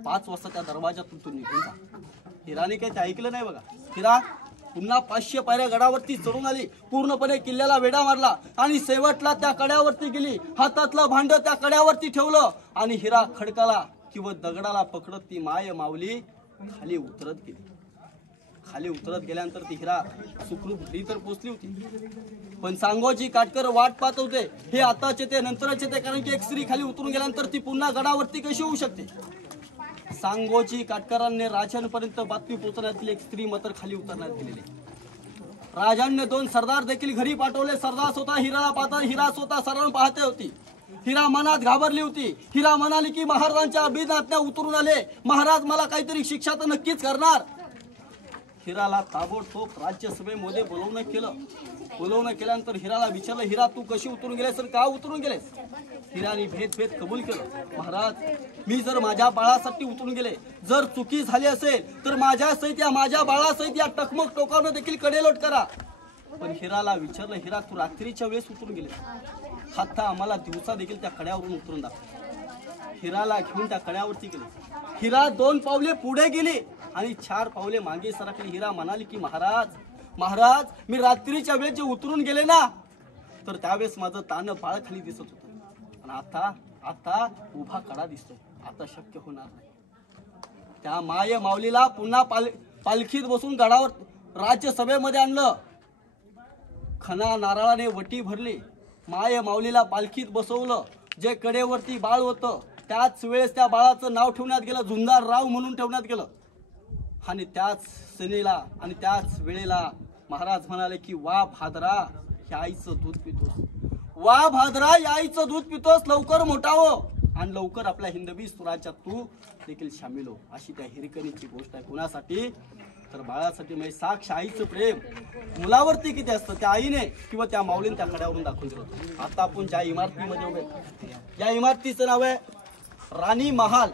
5 वाजता त्या दरवाजातून तू निघून जा. हिराने काही ते ऐकलं नाही बघा. हिरा पुन्हा 500 पायऱ्या गडावरती चढून आली, पूर्णपणे किल्ल्याला वेढा मारला आणि शेवटला त्या कड्यावरती गेली. हातातलं भांड त्या कड्यावरती ठेवलं आणि हिरा खडकाला किंवा दगडाला पकडत ती माय माऊली खाली उतरत गेली. खाली उतरत गेल्यानंतर ती हिरा सुखरूप घरी तर पोचली होती. पण सांगोजी काटकर वाट पाहत होते, हे आताच येते नंतरच येते, कारण की एक स्त्री खाली उतरून गेल्यानंतर ती पुन्हा गडावरती कशी होऊ शकते. सांगोजी काटकरांनी राजांपर्यंत बातमी पोहोचण्यात एक स्त्री मात्र खाली उतरण्यात गेलेली. राजांनी 2 सरदार देखील घरी पाठवले. सरदार स्वतः हिराला पाहतात, हिरा स्वतः सरदारांना पाहते होती. हिरा मनात घाबरली होती. हिरा म्हणाली की महाराजांच्या अभिनाज्ञा उतरून आले, महाराज मला काहीतरी शिक्षा तर नक्कीच करणार. हिराला ताबडतोब राज्यसभेमध्ये बोलवणं केल्यानंतर हिराला विचारलं, हिरा तू कशी उतरून गेलेस तर का उतरून गेलेस. हिराने भेद कबूल केलं, महाराज मी जर माझ्या बाळासाठी उतरून गेले, जर चुकी झाली असेल तर माझ्या बाळासहित या टकमक टोकावनं देखील कडेलोट करा. पण हिराला विचारलं, हिरा तू रात्रीच्या वेळेस उतरून गेले, आता आम्हाला दिवसा देखील त्या कड्यावरून उतरून दाखव. हिराला घेऊन त्या कड्यावरती गेले. हिरा 2 पावले पुढे गेली आणि 4 पावले मागे सरकली. हिरा म्हणाली की महाराज मी रात्रीच्या वेळेस जे उतरून गेले ना, तर त्यावेळेस माझं तानं बाळ खाली दिसत होतं आणि आता उभा कडा दिसतो, आता शक्य होणार नाही. त्या माय माऊलीला पुन्हा पालखीत बसून गडावर राज्यसभेमध्ये आणलं. खना नारळाने वटी भरली. माय माऊलीला पालखीत बसवलं. जे कडेवरती बाळ होतं त्याच वेळेस त्या बाळाचं नाव ठेवण्यात गेलं, झुंजारराव म्हणून ठेवण्यात गेलं. आणि त्याच सेनेला आणि त्याच वेळेला महाराज म्हणाले की वा भादरा या आईचं दूध पितोस, वा भादरा या आईचं दूध पितोस, लवकर मोठावं आणि लवकर आपल्या हिंदवी स्वराज्यात तू देखील सामील हो. अशी त्या हिरकणीची गोष्ट आहे. कुणासाठी तर बाळासाठी. म्हणजे साक्ष आईचं प्रेम मुलावरती किती असतं त्या आईने किंवा त्या माऊलीने त्या कड्यावरून दाखवून दिलं. आता आपण ज्या इमारतीमध्ये उभे, या इमारतीचं नाव आहे राणी महाल.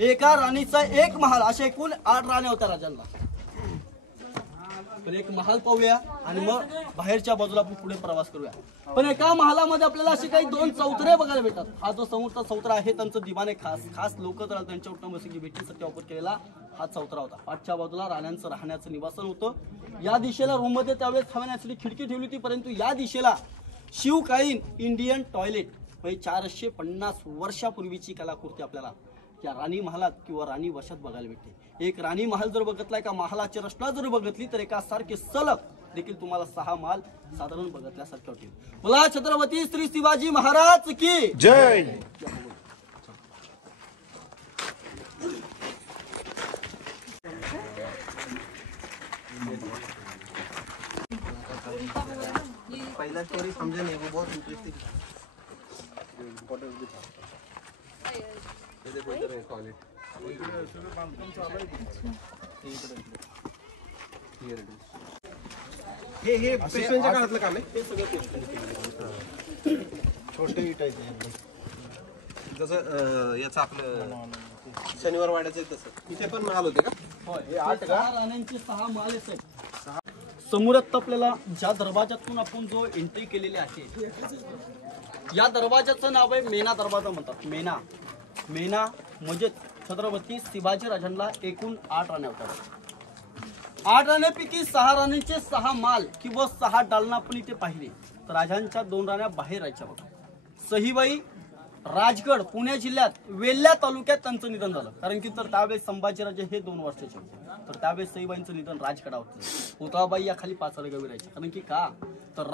एका राणीचा एक महाल, अशा एकूण 8 राण्या होत्या राजांना. पण एक महाल पाहूया आणि मग बाहेरच्या बाजूला आपण पुढे प्रवास करूया. पण एका महालामध्ये आपल्याला असे काही 2 चौथरे बघायला भेटतात. हा जो समोरचा चौथरा आहे त्यांचं दिवाने खास लोक त्यांच्या उठणबसकी भेटीसाठी वापर केलेला हा चौथरा होता. पाठच्या बाजूला राण्यांचं राहण्याचं निवासन होतं. या दिशेला रूम मध्ये त्यावेळेस थांबण्यासाठी खिडकी ठेवली होती, परंतु या दिशेला शिवकालीन इंडियन टॉयलेट म्हणजे 450 वर्षापूर्वीची कलाकृती आपल्याला या राणी महालात किंवा राणी वशात बघायला भेटते. एक राणी महाल जर बघितला, एका महालाची रचना जर बघितली तर एका सारखे सलग देखील तुम्हाला 6 महाल साधारण बघितल्यासारखे होतील. मला छत्रपती श्री शिवाजी महाराज की जय. पहला स्टोरी समझे नहीं, वो बहुत इंटरेस्टिंग था. देखो इधर है टॉयलेट. हे पेशव्यांच्या काळातलं काम आहे. हे सगळं छोटे विट आहे जसं याचं आपलं शनिवार वाड्याचं तसं इथे पण महाल होते का? हे 8 राण्यांचे 6 महाल आहेत. समोरात आपल्याला ज्या दरवाजातून आपण जो एंट्री केलेली आहे या दरवाजाचं नाव आहे मेना दरवाजा म्हणतात. मेना म्हणजे छत्रपती शिवाजी राजांना एकूण 8 राण्या होत्या. 8 राण्यांपैकी 6 राण्यांचे 6 माल किंवा 6 दालना आपण इथे पाहिले तर राजांच्या 2 राण्या बाहेर राहायच्या बघा. सहीबाई राजगड पुणे जिल्ह्यात वेल्हा तालुक्यात त्यांचं निधन झालं. कारण की तर त्यावेळेस संभाजीराजे हे 2 वर्षाचे होते. तर त्यावेळेस सईबाईंचं निधन राजगडावर. पुतळाबाई या खाली 5 गवी राहायच्या. कारण की का तर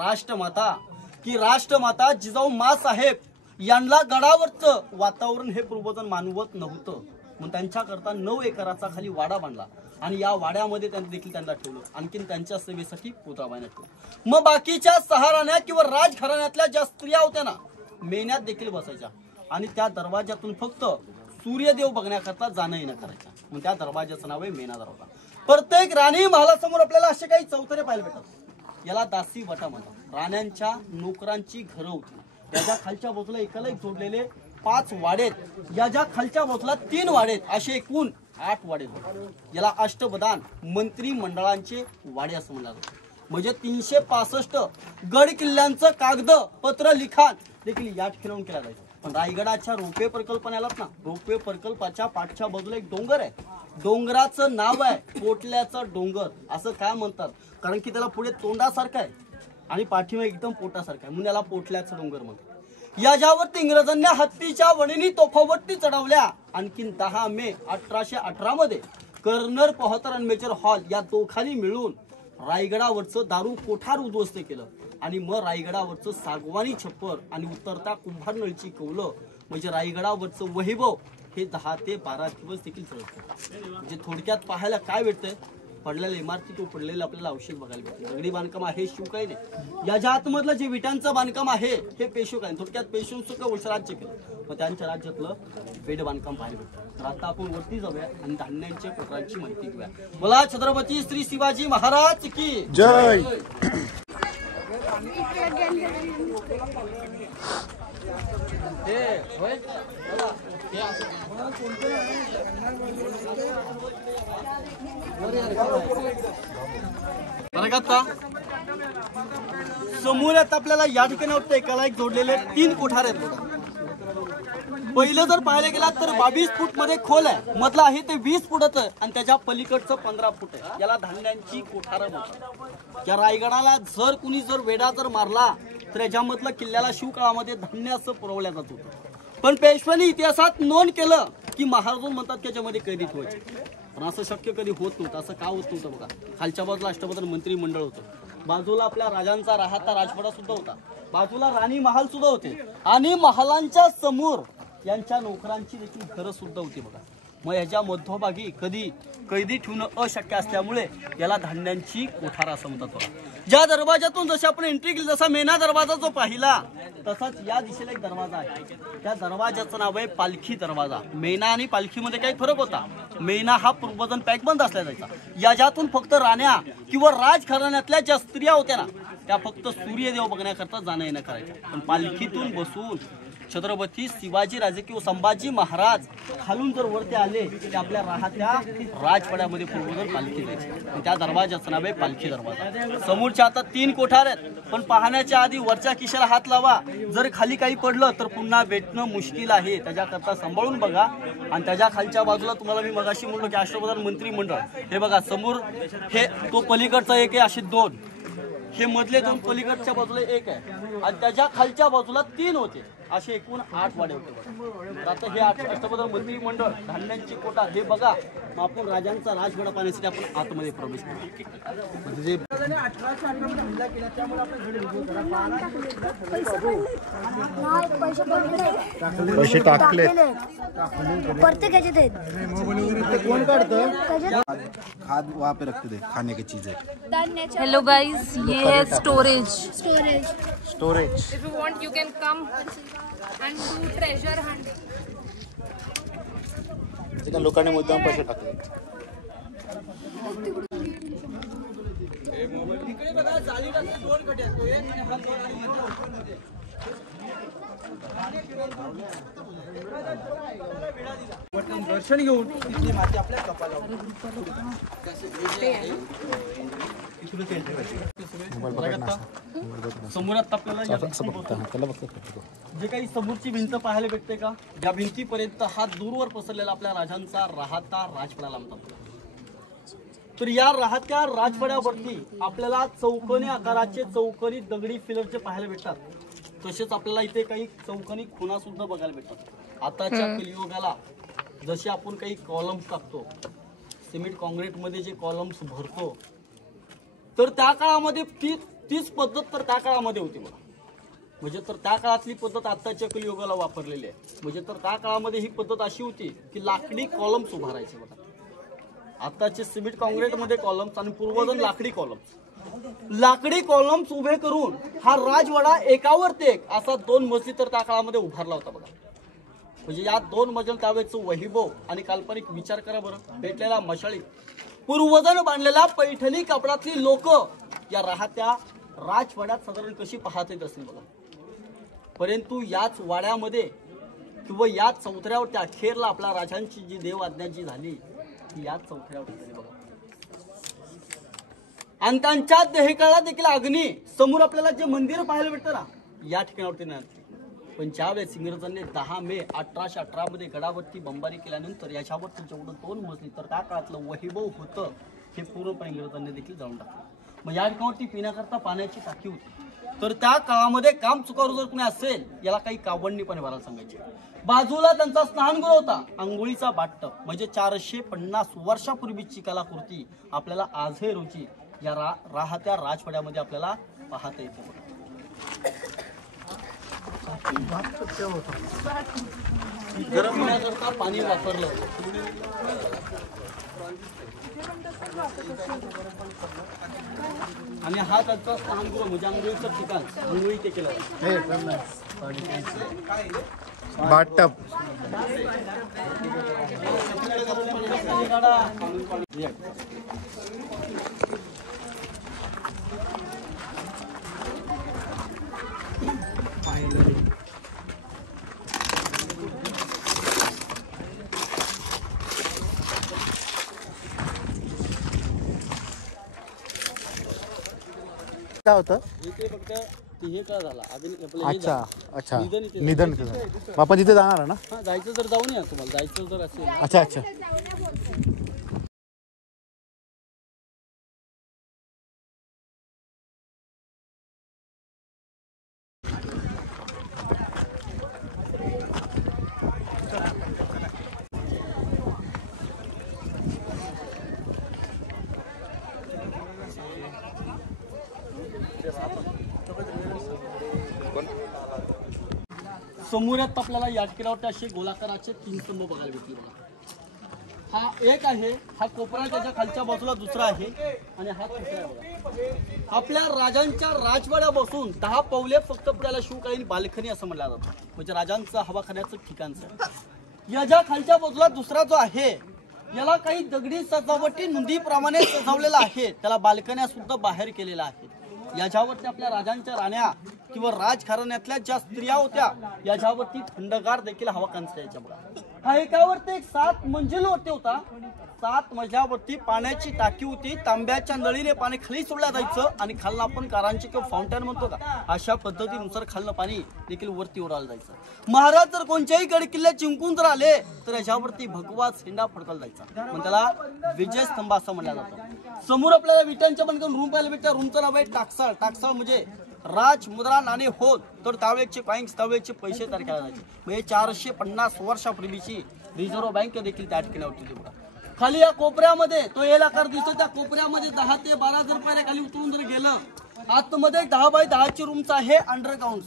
राष्ट्रमाता जिजाऊ माँसाहेब यांना गडावरचं वातावरण हे पूर्वजन मानवत नव्हतं. मग त्यांच्याकरता 9 एकराचा खाली वाडा बांधला आणि या वाड्यामध्ये त्यांनी देखील त्यांना ठेवलं. आणखीन त्यांच्या सेवेसाठी पुतळाबाईंना ठेवलं. मग बाकीच्या 6 राण्या किंवा राजघराण्यातल्या ज्या स्त्रिया होत्या ना मेन्यात देखील बसायच्या आणि त्या दरवाजातून फक्त सूर्यदेव बघण्याकरता जाणं येणं करायचं. मग त्या दरवाजाचं नाव आहे मेना दरवाजा. प्रत्येक राणी महालासमोर आपल्याला असे काही चौथरे पाहायला भेटतात. याला दासी वाटा म्हणतात. राण्यांच्या नोकरांची घरं होती. याच्या खालच्या बाजूला एकाला एक जोडलेले 5 वाडेत, याच्या खालच्या बाजूला 3 वाडेत, असे एकूण 8 वाडे होते. याला अष्टबदान मंत्री मंडळांचे वाडे असं म्हणलं जातं. म्हणजे 365 गड किल्ल्यांचं कागद पत्र लिखाण देखील या ठिकाणी केला जायचं. पण रायगडाच्या रोपवे प्रकल्पनालाच ना रोपवे प्रकल्पाच्या पाठच्या बाजूला एक डोंगर आहे. डोंगराचं नाव आहे पोटल्याचा डोंगर. असं काय म्हणतात कारण की त्याला पुढे तोंडासारखं आहे आणि पाठीमागे एकदम पोटासारखं आहे म्हणून याला पोटल्याचा डोंगर म्हणतात. याच्यावरती इंग्रजांनी हत्तीच्या वणीनी तोफावरती चढवल्या. आणखीन 10 मे 1818 मध्ये कर्नल पोहतर आणि मेजर हॉल या दोघांनी मिळून रायगडावरचं दारू कोठार उद्ध्वस्त केलं आणि मग रायगडावरचं सागवानी छप्पर आणि उतरता कुंभार नळीची कौलं म्हणजे रायगडावरचं वैभव हे 10 ते 12 दिवस देखील चालतं. म्हणजे थोडक्यात पाहायला काय भेटतंय पडलेल्या इमारती किंवा पडलेलं आपल्याला अवशेष बघायला भेटते. दगडी बांधकाम आहे शिवकालीन आहे. याच्या आतमधलं जे विटांचं बांधकाम आहे हे पेशवेकालीन. थोडक्यात पेशवेंचं वंशराज्य केलं मग त्यांच्या राज्यातलं वेड बांधकाम पाहायला भेटतं. तर आता आपण वरती जाऊया आणि धान्यांच्या प्रकारांची माहिती घेऊया. मला छत्रपती श्री शिवाजी महाराज की जय. समोरात आपल्याला या ठिकाणी एकाला एक जोडलेले 3 कोठार आहेत बघा. पहिलं जर पाहायला गेला तर 22 फूट मध्ये खोल आहे. मधलं आहे ते 20 फुटाचं आणि त्याच्या पलीकडचं 15 फूट आहे. याला धान्यांची कोठारं म्हणतात. या रायगडाला जर कुणी वेढा जर मारला तर याच्यामधलं किल्ल्याला शिवकाळामध्ये धान्य असं पुरवल्या जात होतं. पण पेशव्यांनी इतिहासात नोंद केलं की महाराज म्हणतात त्याच्यामध्ये कैदी ठेवायचे. पण असं शक्य कधी होत नव्हतं. असं का होत नव्हतं बघा. खालच्या बाजूला अष्टबदन मंत्री मंडळ होतं. बाजूला आपल्या राजांचा राहता राजवाडा सुद्धा होता. बाजूला राणी महाल सुद्धा होते आणि महालांच्या समोर यांच्या नोकरांची देखील घरं सुद्धा होती बघा. मग ह्याच्या मध्यभागी कधी कैदी ठेवणं अशक्य असल्यामुळे याला धान्यांची कोठार असं म्हणतात बघा. ज्या दरवाजातून जशी आपण एंट्री केली, जसा मेना दरवाजा जो पाहिला तसाच या दिशेला एक दरवाजा आहे. त्या दरवाजाचं नाव आहे पालखी दरवाजा. मेना आणि पालखीमध्ये काही फरक होता. मेना हा पूर्वजन पॅक बंद असला जायचा. याच्यातून फक्त राण्या किंवा राजघराण्यातल्या ज्या स्त्रिया होत्या ना, त्या फक्त सूर्यदेव बघण्याकरता जाणं येणं करायच्या. पण पालखीतून बसून छत्रपती शिवाजी राजे किंवा संभाजी महाराज खालून जर वरती आले की आपल्या राहत्या राजवाड्यामध्ये पूर्वजन पालखी जायची. त्या दरवाजाचं नाव आहे पालखी दरवाजा. समोरच्या आता 3 कोठार आहेत, पण पाहण्याच्या आधी वरच्या खिशाला हात लावा. जर खाली काही पडलं तर पुन्हा भेटणं मुश्किल आहे. त्याच्याकरता सांभाळून बघा. आणि त्याच्या खालच्या बाजूला तुम्हाला मी मगाशी म्हणलो की अष्टप्रधान मंत्रिमंडळ, हे बघा समोर हे तो पलीकडचा एक आहे, असे 2 हे मधले 2 पलीकडच्या बाजूला 1 आहे आणि त्याच्या खालच्या बाजूला 3 होते. असे एकूण 8 वाडे होते. आता हे अष्टप्रधान मंत्रिमंडळ, धान्यांची कोटा, हे बघा. मग आपण राजांचा राजवाडा पाहण्यासाठी आपण आतमध्ये प्रवेश करू. म्हणजे 1818 मध्ये हमला केला त्यामुळे आपण पैसे टाकले. कोण काढतं? खाद वहाँ पे रखते थे, खाने की चीजें. हेलो गाइस, ये है storage. Storage. If you want, you can come and do treasure hunt. त्या लोकांनी मुद्दाम पैसे टाकले. दर्शन घेऊन तिथली माती आपल्या कपालावर. समोर आता आपल्याला जे काही समोरची भिंत पाहायला भेटते का, या भिंतीपर्यंत हा दूरवर पसरलेला आपल्या राजांचा राहता राजवाडा म्हणतात. तर या राहत्या राजवाड्यावरती आपल्याला चौकोनी आकाराचे चौकोनी दगडी फिलरचे पाहायला भेटतात. तसेच आपल्याला इथे काही चौकोनी खुणा सुद्धा बघायला भेटतात. आताच्या कलियुगाला जसे आपण काही कॉलम्स टाकतो, सिमेंट कॉन्क्रीटमध्ये जे कॉलम्स भरतो, तर त्या काळामध्ये तीच पद्धत तर त्या काळामध्ये होती बघा. म्हणजे तर त्या काळातली पद्धत आताच्या कलियुगाला वापरलेली आहे. म्हणजे तर त्या काळामध्ये ही पद्धत अशी होती की लाकडी कॉलम्स उभारायचे बघा. आताचे सिमेंट कॉन्क्रीटमध्ये कॉलम्स आणि पूर्वजन लाकडी कॉलम्स उभे करून हा राजवाडा एकावर एक असा 2 मजली तर त्या काळामध्ये उभारला होता बघा. म्हणजे या 2 मजल त्यावेळेचं वैभव आणि काल्पनिक विचार करा बरं. भेटलेला मशाळी, पूर्वजन बांधलेल्या पैठणी कपडातली लोक या राहत्या राजवाड्यात साधारण कशी पाहत येत असेल बघा. परंतु याच वाड्यामध्ये किंवा याच चौथऱ्यावरती अखेरला आपल्या राजांची जी देव आज्ञा जी झाली ती याच चौथऱ्यावरती झाली बघा. आणि त्यांच्या देहकाळात देखील अग्नी समोर आपल्याला जे मंदिर पाहायला भेटतं ना, या ठिकाणावरती नाही. पण ज्यावेळेस इंग्रजांनी 10 मे 1818 मध्ये गडावरती बंबारी केल्यानंतर याच्यावरती जेवढं 2 मजली तर त्या काळातलं वैभव होतं हे पूर्णपणे इंग्रजांनी देखील जाळून टाकलं. मग या ठिकाणावरती पिण्याकरता पाण्याची टाकी होती. तर त्या काळामध्ये काम चुकारू जर कुणी असेल याला काही कावडणी पण भरायला सांगायचे. बाजूला त्यांचा स्नानगृह होता, आंघोळीचा बाटटब. म्हणजे 450 वर्षापूर्वीची कलाकृती आपल्याला आजही रोजी या राहत्या राजवाड्यामध्ये आपल्याला पाहता येते. गरम होण्याकरता पाणी वापरलं. आणि हा त्यांचा स्नानगृह म्हणजे आंघोळीचं ठिकाण, आंघोळी ते केलं. बाथटब. काय होतं? इथे फक्त हे काय झालं अच्छा अच्छा, निधन केलं. आपण तिथे जाणार आहे ना? हा, जायचं जर जाऊन या तुम्हाला, जायचं जर असेल. अच्छा अच्छा. समोरात आपल्याला या किनाऱ्यावरती असे गोलाकाराचे 3 स्तंभ बघायला भेटले बघा. हा एक आहे, हा कोपरा त्याच्या खालच्या बाजूला दुसरा आहे आणि हा तिसरा आहे बघा. आपल्या राजांच्या राजवाड्यापासून 10 पावले फक्त पुढ्याला शिवकालीन बाल्कनी असं म्हणलं जातं, म्हणजे राजांचं हवा खाण्याचं ठिकाणचं. याच्या खालच्या बाजूला दुसरा जो आहे याला काही दगडी सजावटी नोंदीप्रमाणे सजवलेला आहे, त्याला बाल्कन्या सुद्धा बाहेर केलेला आहे. याच्यावरती आपल्या राजांच्या राण्या किंवा राजघराण्यातल्या ज्या स्त्रिया होत्या याच्यावरती थंडगार देखील हवा कांचायच्या बघा. हा एकावरती एक 7 मंजिलवरती होता. 7 मजल्यावरती पाण्याची टाकी होती, तांब्याच्या नळीने पाणी खाली सोडलं जायचं आणि खालनं आपण कारांची किंवा फाउंटन म्हणतो का, अशा पद्धतीनुसार खालनं पाणी देखील वरती ओढायला जायचं. महाराज जर कोणत्याही गड किल्ले जिंकून जर आले तर याच्यावरती भगवा झेंडा फडकवला जायचा, पण त्याला विजय स्तंभ असं म्हणलं जातं. समोर आपल्याला विटांच्या बनकरून रूम पाहायला भेटतं. रूमचं नाव आहे टाकसाळ. टाकसाळ म्हणजे राज मुद्रा नाणे होत तर त्यावेळेचे कॉइन्स त्यावेळेचे पैसे तयार केले जायचे, म्हणजे 450 वर्षापूर्वीची रिझर्व्ह बँक देखील त्या ठिकाणी होती बघा. खाली या कोपऱ्यामध्ये तो एल आकार दिसतो, त्या कोपऱ्यामध्ये 10 ते 12 रुपयाला खाली उतरून जर गेलं, आतमध्ये 10 बाय 10 ची रूमचा आहे अंडरग्राउंड.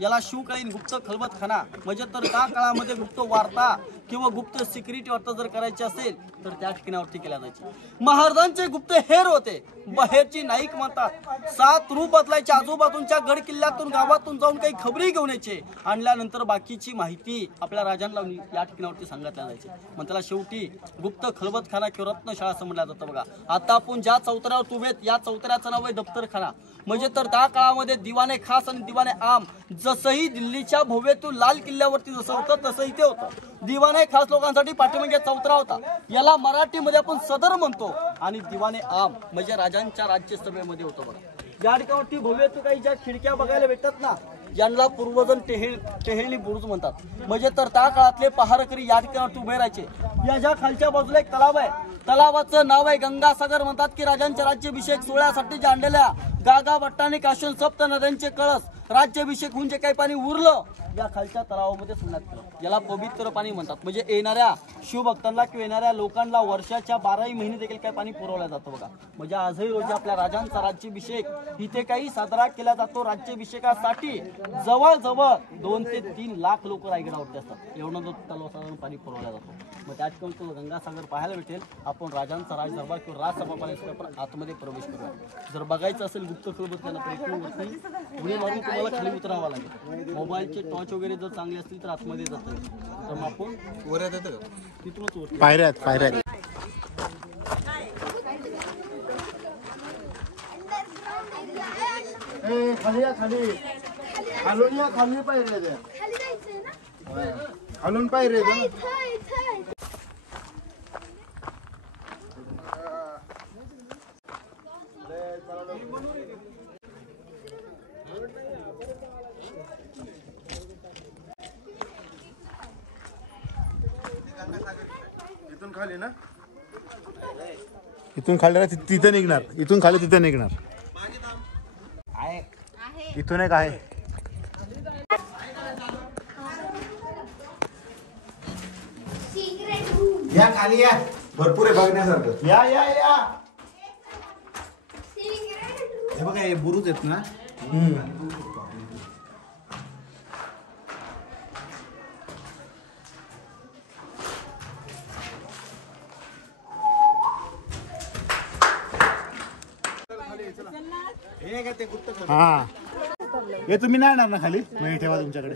याला शिवकालीन गुप्त खलबतखाना म्हणजे तर त्या काळामध्ये गुप्त वार्ता किंवा गुप्त सिक्युरिटी वार्ता जर करायची असेल तर त्या ठिकाणावरती केल्या जायची. महाराजांचे गुप्त हेर होते, बहेरची नाईक म्हणतात. 7 रूप बदलायचे, आजूबाजूंच्या गड किल्ल्यातून गावातून जाऊन काही खबरी घेऊन यायचे, आणल्यानंतर बाकीची माहिती आपल्या राजांना या ठिकाणावरती सांगितल्या जायची. मग त्याला शेवटी गुप्त खलबतखाना किंवा रत्नशाळा असं म्हणलं जातं बघा. आता आपण ज्या चौतऱ्यावर उभेत या चौतऱ्याचं नाव आहे दफ्तरखाना, म्हणजे तर त्या काळामध्ये दिवाने खास आणि दिवाने आम जसंही दिल्लीच्या भव्यतून लाल किल्ल्यावरती जसं होतं तसं इथे होतं. दिवाने खास लोकांसाठी पाठीमागे चौतरा होता, याला मराठीमध्ये आपण सदर म्हणतो, आणि दिवाने आम म्हणजे राजांच्या राज्यसभेमध्ये होतं बघा. या ठिकाणावरती भव्यतून काही ज्या खिडक्या बघायला भेटतात ना, यांना पूर्वजन टेहेळणी बुरुज म्हणतात, म्हणजे तर त्या काळातले पहारकरी या ठिकाणावरती उभे राहायचे. याच्या खालच्या बाजूला एक तलाव आहे, तलावाचं नाव आहे गंगासागर. म्हणतात की राजांच्या राज्याभिषेक सोहळ्यासाठी ज्या आणलेल्या गागा भट्टाने काशन सप्त नद्यांचे कळस राज्याभिषेक होऊन जे काही पाणी उरलं या खालच्या तलावामध्ये सोडण्यात केलं. याला पवित्र पाणी म्हणतात, म्हणजे येणाऱ्या शिवभक्तांना किंवा येणाऱ्या लोकांना वर्षाच्या 12ही महिने देखील काही पाणी पुरवलं जातं बघा. म्हणजे आजही रोजी आपल्या राजांचा राज्याभिषेक इथे काही साजरा केला जातो. राज्याभिषेकासाठी जवळजवळ 2 ते 3 लाख लोक रायगडावरती असतात, एवढं जो तलाव साधारण पाणी पुरवला जातो. मग त्या ठिकाणी तो गंगासागर पाहायला भेटेल. आपण राजांचा राजदरबार किंवा राजसभा पाहण्यासाठी आपण आतमध्ये प्रवेश करूया. जर बघायचं असेल गुप्त खलबतखाना तर इथून वरती उडी मारून तुम्हाला खाली उतरावं लागेल. मोबाईलचे टॉर्च वगैरे जर चांगले असतील तर आतमध्ये जातं, तर मग आपण वर येतं का तिथूनच वर पायऱ्या पायऱ्या. खाली या, खाली खालून या, खाली पायऱ्या द्या, खालून पायऱ्या द्या. इथून खाली ना, इथून खाली तिथे निघणार, इथून खाली तिथे निघणार. इथून एक आहे. या खाली या, भरपूर आहे बघण्यासारखं. या या या, हे बघा हे बुरुज आहेत ना. हा हे तुम्ही नाही येणार ना खाली, मी ठेवा तुमच्याकडे.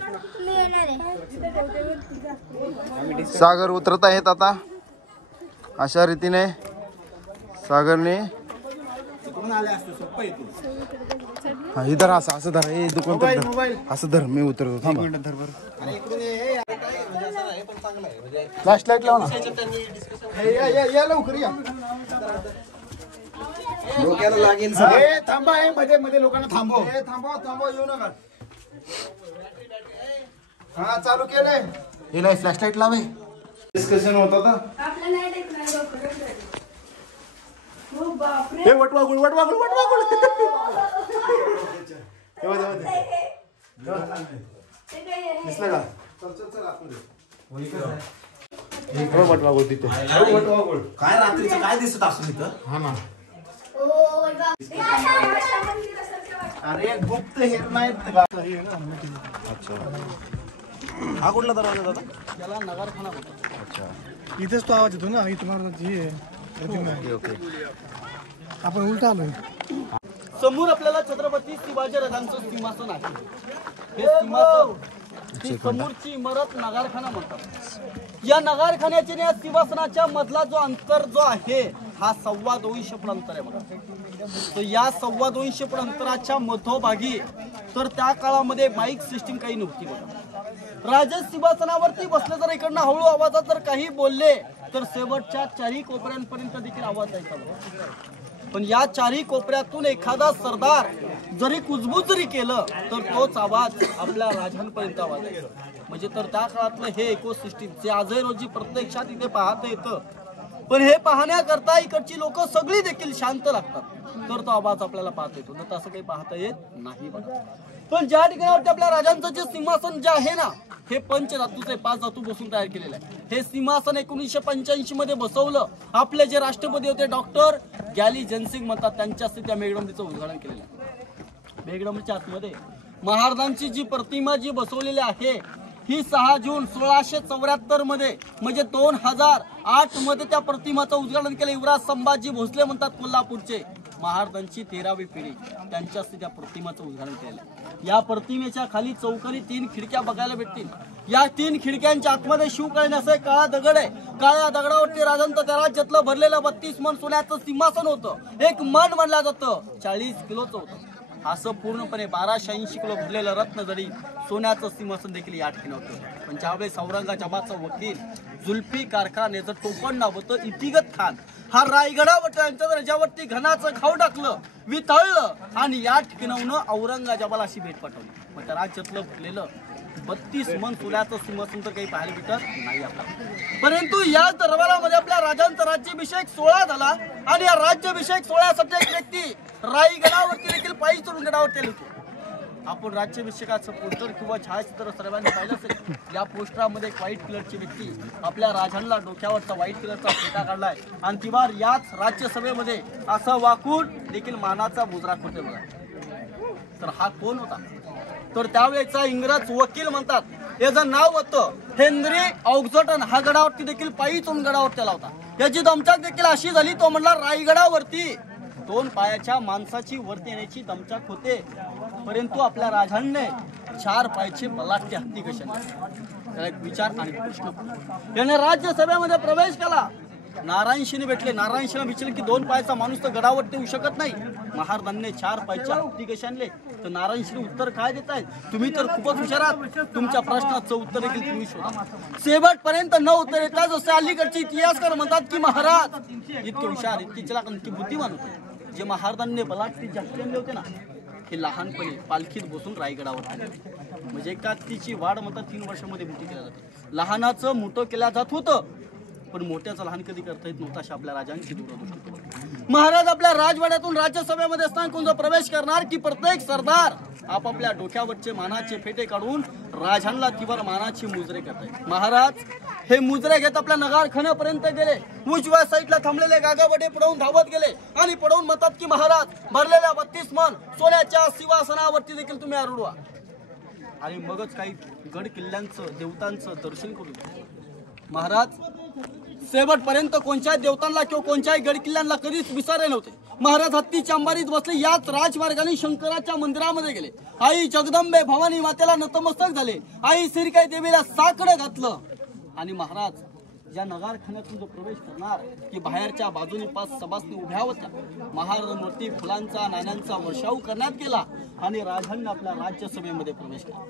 सागर उतरत आहेत आता अशा रीतीने. सागरने हा इधर असं असं धर, हे दुकान असं धर, मी उतरतो. थांबा फ्लॅश लाईट लाव ना. या लवकर या, डोक्याला लागेल. थांबा, हे मध्ये मध्ये लोकांना थांबव. थांबव थांबव, येऊ नका. हा चालू केलंय. हे फ्लॅश लाईट लावे. डिस्कशन होत होता. हे वटवागुळ वटवागुळ वटवागुळ. दिसलं का? चल चल चल आतमध्ये. वटवागुळ तिथे. काय रात्रीचं काय दिसत असून इथं? हा ना, अरे गुप्त हेर नाहीत का? हा कुठला दरवाजा दादा? त्याला नगारखाना म्हणतात. अच्छा, इथेच तो आवाज येतो ना, इथं महाराजांची हे आहे. ओके. आपण उलटा आलोय. समोर आपल्याला छत्रपती शिवाजी राजांचं सिंहासन आहे. हे सिंहासन ही समोरची इमारत नगारखाना म्हणतात. या नगारखान्याची आणि या सिंहासनाच्या मधला जो अंतर जो आहे हा 2.25 फूट अंतर आहे बघा. तर या 2.25 फूट अंतराच्या मध्यभागी तर त्या काळामध्ये माईक सिस्टीम काही नव्हती बघा. राजे सिंहासनावरती बसले जर इकडनं हळू आवाजात जर काही बोलले तर शेवटच्या 4 कोपऱ्यांपर्यंत देखील आवाज जायचा बघा. पण या 4 कोपऱ्यातून एखादा सरदार जरी कुजबूज जरी केलं तर तोच आवाज आपल्या राजांपर्यंत आवाज यायचा. म्हणजे तर त्या काळातलं हे इकोसिस्टीम जे आजही रोजी प्रत्यक्षात इथे पाहता येतं. पण हे पाहण्याकरता इकडची लोक सगळी देखील शांत लागतात तर तो आवाज आपल्याला पाहता येतो. तर तसं काही पाहता येत नाही बघा. पण ज्या ठिकाणावरती आपल्या राजांचं जे सिंहासन जे आहे ना हे पंचधातूचे 5 धातू बसून तयार केलेलं आहे. हे सिंहासन 1985 मध्ये बसवलं. आपले जे राष्ट्रपती होते डॉक्टर गॅली जयसिंग म्हणतात त्यांच्या हस्ते त्या मेघडंबरीचं उद्घाटन केलेलं आहे. मेघडंबरीच्या आतमध्ये महाराजांची जी प्रतिमा जी बसवलेली आहे ही 6 जून 1674 मध्ये म्हणजे 2008 मध्ये त्या प्रतिमाचं उद्घाटन केलं. युवराज संभाजी भोसले म्हणतात कोल्हापूरचे, महाराजांची 13वी पिढी त्यांच्या हस्ते त्या प्रतिमाचं उद्घाटन केलं. या प्रतिमेच्या खाली चौकोनी 3 खिडक्या बघायला भेटतील. या 3 खिडक्यांच्या आतमध्ये शिवकालीन असं काळा दगड आहे. काळ्या दगडावरती राजांचं त्या राज्यातलं भरलेलं 32 मन सोन्याचं सिंहासन होतं. एक मन म्हणलं जातं 40 किलोचं होतं. असं पूर्णपणे 1280 किलो भरलेलं रत्नजडी सोन्याचं सिंहासन देखील या ठिकाणी होतं. पण ज्यावेळेस औरंगजेबाचा वकील जुल्फिकार खान याचं टोपण नाव होतं इतिगत खान हा रायगडावर त्यांच्या रजावरती घनाचं खाऊ टाकलं, वितळलं आणि या ठिकाणाहून औरंगजेबाला अशी भेट पाठवली. मग त्या राज्यातलं भरलेलं 32 मन सोन्याचं सिंहासन तर काही पाहायला भेटत नाही आपल्याला. परंतु या दरबारामध्ये आपल्या राजांचा राज्याभिषेक सोहळा झाला आणि या राज्याभिषेक सोहळ्यासाठी एक व्यक्ती रायगडावरती देखील पायी चढून गडावरती आली होती. आपण राज्याभिषेकाचं पोस्टर किंवा छायाचित्र सर्वांनी पाहिलं असेल. या पोस्टरमध्ये एक व्हाईट कलरची व्यक्ती आपल्या राजांना डोक्यावरचा व्हाईट कलरचा फेटा काढलाय आणि तिवार याच राज्यसभेमध्ये असं वाकून देखील मानाचा मुजरा करते बघा. तर हा कोण होता? तर त्यावेळेचा इंग्रज वकील म्हणतात याचं नाव होतं हेनरी ऑक्झटन. हा गडावरती देखील पायी चढून गडावरती आला होता. याची दमछाक देखील अशी झाली तो म्हणला रायगडावरती 2 पायाच्या माणसाची वरती येण्याची दमछाक होते परंतु आपल्या राजांनी 4 पायाचे बलाढ्य हत्ती कशाने. त्याला एक विचार आणि प्रश्न याने राज्यसभेमध्ये प्रवेश केला. नारायणशीने भेटले. नारायणशीने विचारले की 2 पायाचा माणूस तर गडावरती येऊ शकत नाही. महाराजांनी 4 पायाच्या हत्ती कशा आणले. तर नारायणशीने उत्तर काय देताय? तुम्ही तर खूपच हुशार आहात. तुमच्या प्रश्नाचं उत्तर देखील तुम्ही शोधा. शेवटपर्यंत न उत्तर येता जसे अलीकडचे इतिहासकार म्हणतात की महाराज इतके हुशार इतकी चलाक इतकी बुद्धिमान होते. जे महाराजांनी बलाढ्य हत्ती आणले होते ना हे लहानपणी पालखीत बसून रायगडावर आले. म्हणजे एका हत्तीची वाढ म्हणतात 3 वर्षामध्ये मोठी केल्या जाते. लहानाचं मोठं केल्या जात होतं पण मोठ्याचं लहान कधी करता येत नव्हतं अशा आपल्या राजांची दूरदृष्टी. महाराज आपल्या राजवाड्यातून राज्यसभेमध्ये असताना कोण प्रवेश करणार की प्रत्येक सरदार आपापल्या डोक्यावरचे मानाचे फेटे काढून राजांना तीवर मानाची मुजरे करतायत. महाराज हे मुजरे घेत आपल्या नगारखान्यापर्यंत गेले. उजव्या साईडला थांबलेले गागाबडे पडवून धावत गेले आणि पडवून म्हणतात की महाराज भरलेल्या 32 मन सोन्याच्या सिंहासनावरती देखील तुम्ही आरूढ व्हा आणि मगच काही गड किल्ल्यांचं देवतांचं दर्शन करू. महाराज शेवटपर्यंत कोणत्याही देवतांना किंवा कोणत्याही गड किल्ल्यांना कधीच विसरले नव्हते. महाराज हत्तीच्या अंबारीत बसले. याच राजमार्गाने शंकराच्या मंदिरामध्ये गेले. आई जगदंबे भवानी मातेला नतमस्तक झाले. आई श्रीकाई देवीला साकडं घातलं आणि महाराज या नगारखान्यातून जो प्रवेश करणार की बाहेरच्या बाजूने 5 सभासणी उभ्या होत्या. महाराजांवरती फुलांचा नाण्यांचा वर्षाव करण्यात गेला आणि राजांनी आपल्या राज्यसभेमध्ये प्रवेश केला.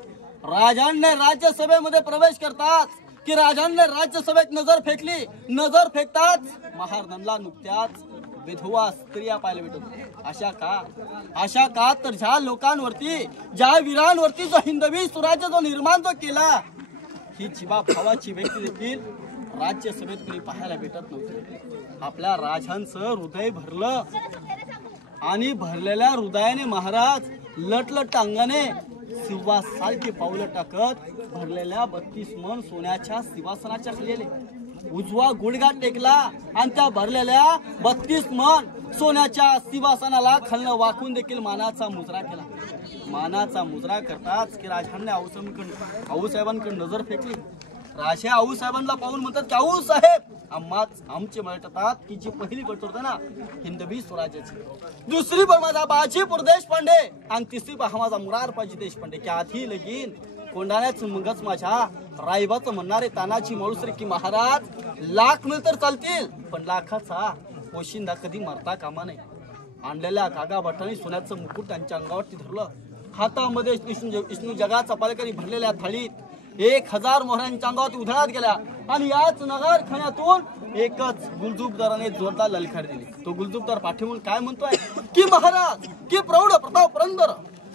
राजांनी राज्यसभेमध्ये प्रवेश करतात की राजांनी राज्यसभेत नजर फेकली. नजर फेकताच महाराजांना नुकत्याच विधवा स्त्रिया पाहायला भेटत. अशा का तर ज्या लोकांवरती ज्या वीरांवरती जो हिंदवी स्वराज्य जो निर्माण जो केला ही जिबा भावाची व्यक्ती देखील राज्यसभेत कोणी पाहायला भेटत नव्हती. आपल्या राजांचं हृदय भरलं आणि भरलेल्या हृदयाने महाराज लटलट अंगाने सिंहासारखी पावलं टाकत भरलेल्या 32 मन सोन्याच्या सिंहासनाच्या खाली आले. उजवा गुडघा टेकला आणि त्या भरलेल्या 32 मन सोन्याच्या सिंहासनाला खालनं वाकून देखील मानाचा मुजरा केला. मानाचा मुजरा करताच की राजांनी आऊसाहेबांकडे नजर फेकली. राजे आऊसाहेबांना पाहून म्हणतात की आऊसाहेब आमचे म्हणतात की जी पहिली गट होता ना हिंदवी स्वराज्याची, दुसरी पण माझा बाजीपूर देशपांडे आणि तिसरी पण माझा मुरारबाजी देशपांडे. की आधी लगीन कोंडाण्याच मगच माझ्या रायबाचं म्हणणारे तानाजी माळुसरे की महाराज लाख मिळ तर चालतील पण लाखाचा पोशिंदा कधी मरता कामा नाही. आणलेल्या कागा भटाने सोन्याचं मुकुट त्यांच्या अंगावरती धरलं. हातामध्ये विष्णू जगाचा पालकरी भरलेल्या थाळीत 1000 मोहरांच्या अंगावरती उधळात गेल्या आणि याच नगारखान्यातून एकच गुलजुबदाराने जोरदार ललकार दिली. तो गुलजुबदार पाठीवून काय म्हणतोय की महाराज की प्रौढ प्रताप पुरंदर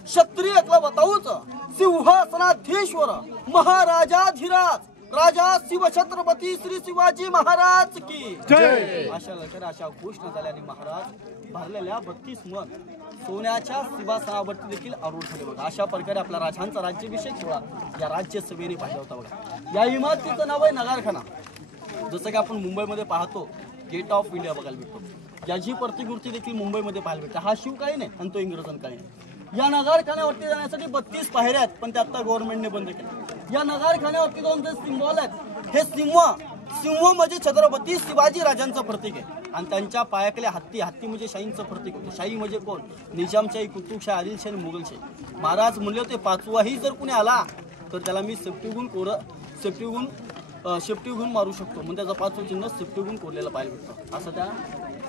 क्षत्रिय बताऊच सिंहासनाधीश्वर महाराजाधिराज राजा शिवछत्रपती श्री शिवाजी महाराज की जय अशा लष्कर अशा घोषणा झाल्याने महाराज भरलेल्या 32 मन सोन्याच्या सिंहासनावरती देखील आरूढ झाले बघा. अशा प्रकारे आपला राजांचा राज्याभिषेक सोहळा या राज्यसभेने पाहिला होता बघा. या इमारतीचं नाव आहे नगारखाना. जसं की आपण मुंबईमध्ये पाहतो गेट ऑफ इंडिया बघायला भेटतो, याची प्रतिकृती देखील मुंबईमध्ये पाहायला भेटते. हा शिवकालीन नाही आणि तो इंग्रजांकालीन आहे. या नगारखान्यावरती जाण्यासाठी 32 पायऱ्या आहेत पण त्या आता गव्हर्नमेंटने बंद केल्या. या नगारखान्यावरती दोन जे सिंबॉल आहेत हे सिंह म्हणजे छत्रपती शिवाजी राजांचं प्रतीक आहे आणि त्यांच्या पायाखाली हत्ती म्हणजे शाहींचं प्रतीक होतं. शाही म्हणजे कोण? निजामशाही, कुतुबशाही, आदिलशाही, मुघलशाही. महाराज म्हणले होते पाचवाही जर कुणी आला तर त्याला मी सेफ्टी गुण मारू शकतो म्हणून त्याचा 5वं चिन्ह सेफ्टी गुण कोरलेलं पाहायला भेटतं. असं त्या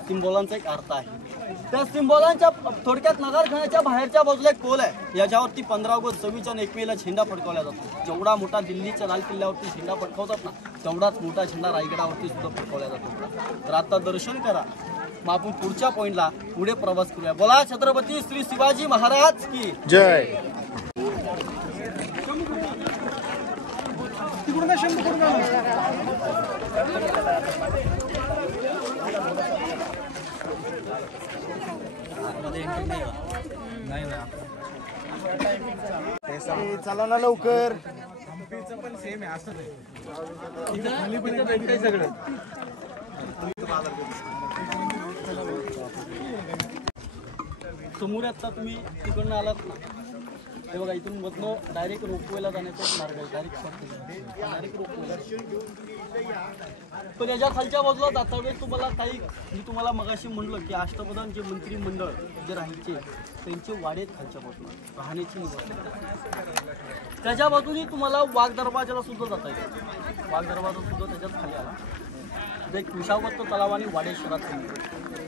सिंबॉलांचा एक अर्थ आहे. त्या सिंबॉलांच्या थोडक्यात नगारखान्याच्या बाहेरच्या बाजूला एक पोल आहे. याच्यावरती 15 ऑगस्ट 26 आणि 1 मेला झेंडा फडकवला जातो. जेवढा मोठा दिल्लीच्या लाल किल्ल्यावरती झेंडा फडकवतात ना तेवढाच मोठा झेंडा रायगडावरती सुद्धा फडकवला जातो. तर आता दर्शन करा मग आपण पुढच्या पॉइंटला पुढे प्रवास करूया. बोला छत्रपती श्री शिवाजी महाराज की जय. चला ना लवकर. समोर आता तुम्ही तिकडनं आलात ना हे बघा इथून मधनं डायरेक्ट रोपवेला जाण्याचा एक मार्ग आहे. डायरेक्ट रोपवेला पण याच्या खालच्या बाजूला जाता वेळेस तुम्हाला काही मी तुम्हाला मगाशी म्हणलं की अष्टप्रधान जे मंत्रिमंडळ जे राहायचे त्यांचे वाडे खालच्या बाजूला राहण्याची निवड. त्याच्या बाजूने तुम्हाला वाघ दरवाजाला सुद्धा जाता येईल. वाघ दरवाजा सुद्धा त्याच्यात खाली आला. एक विशावत तलाव आणि वाडे शहरात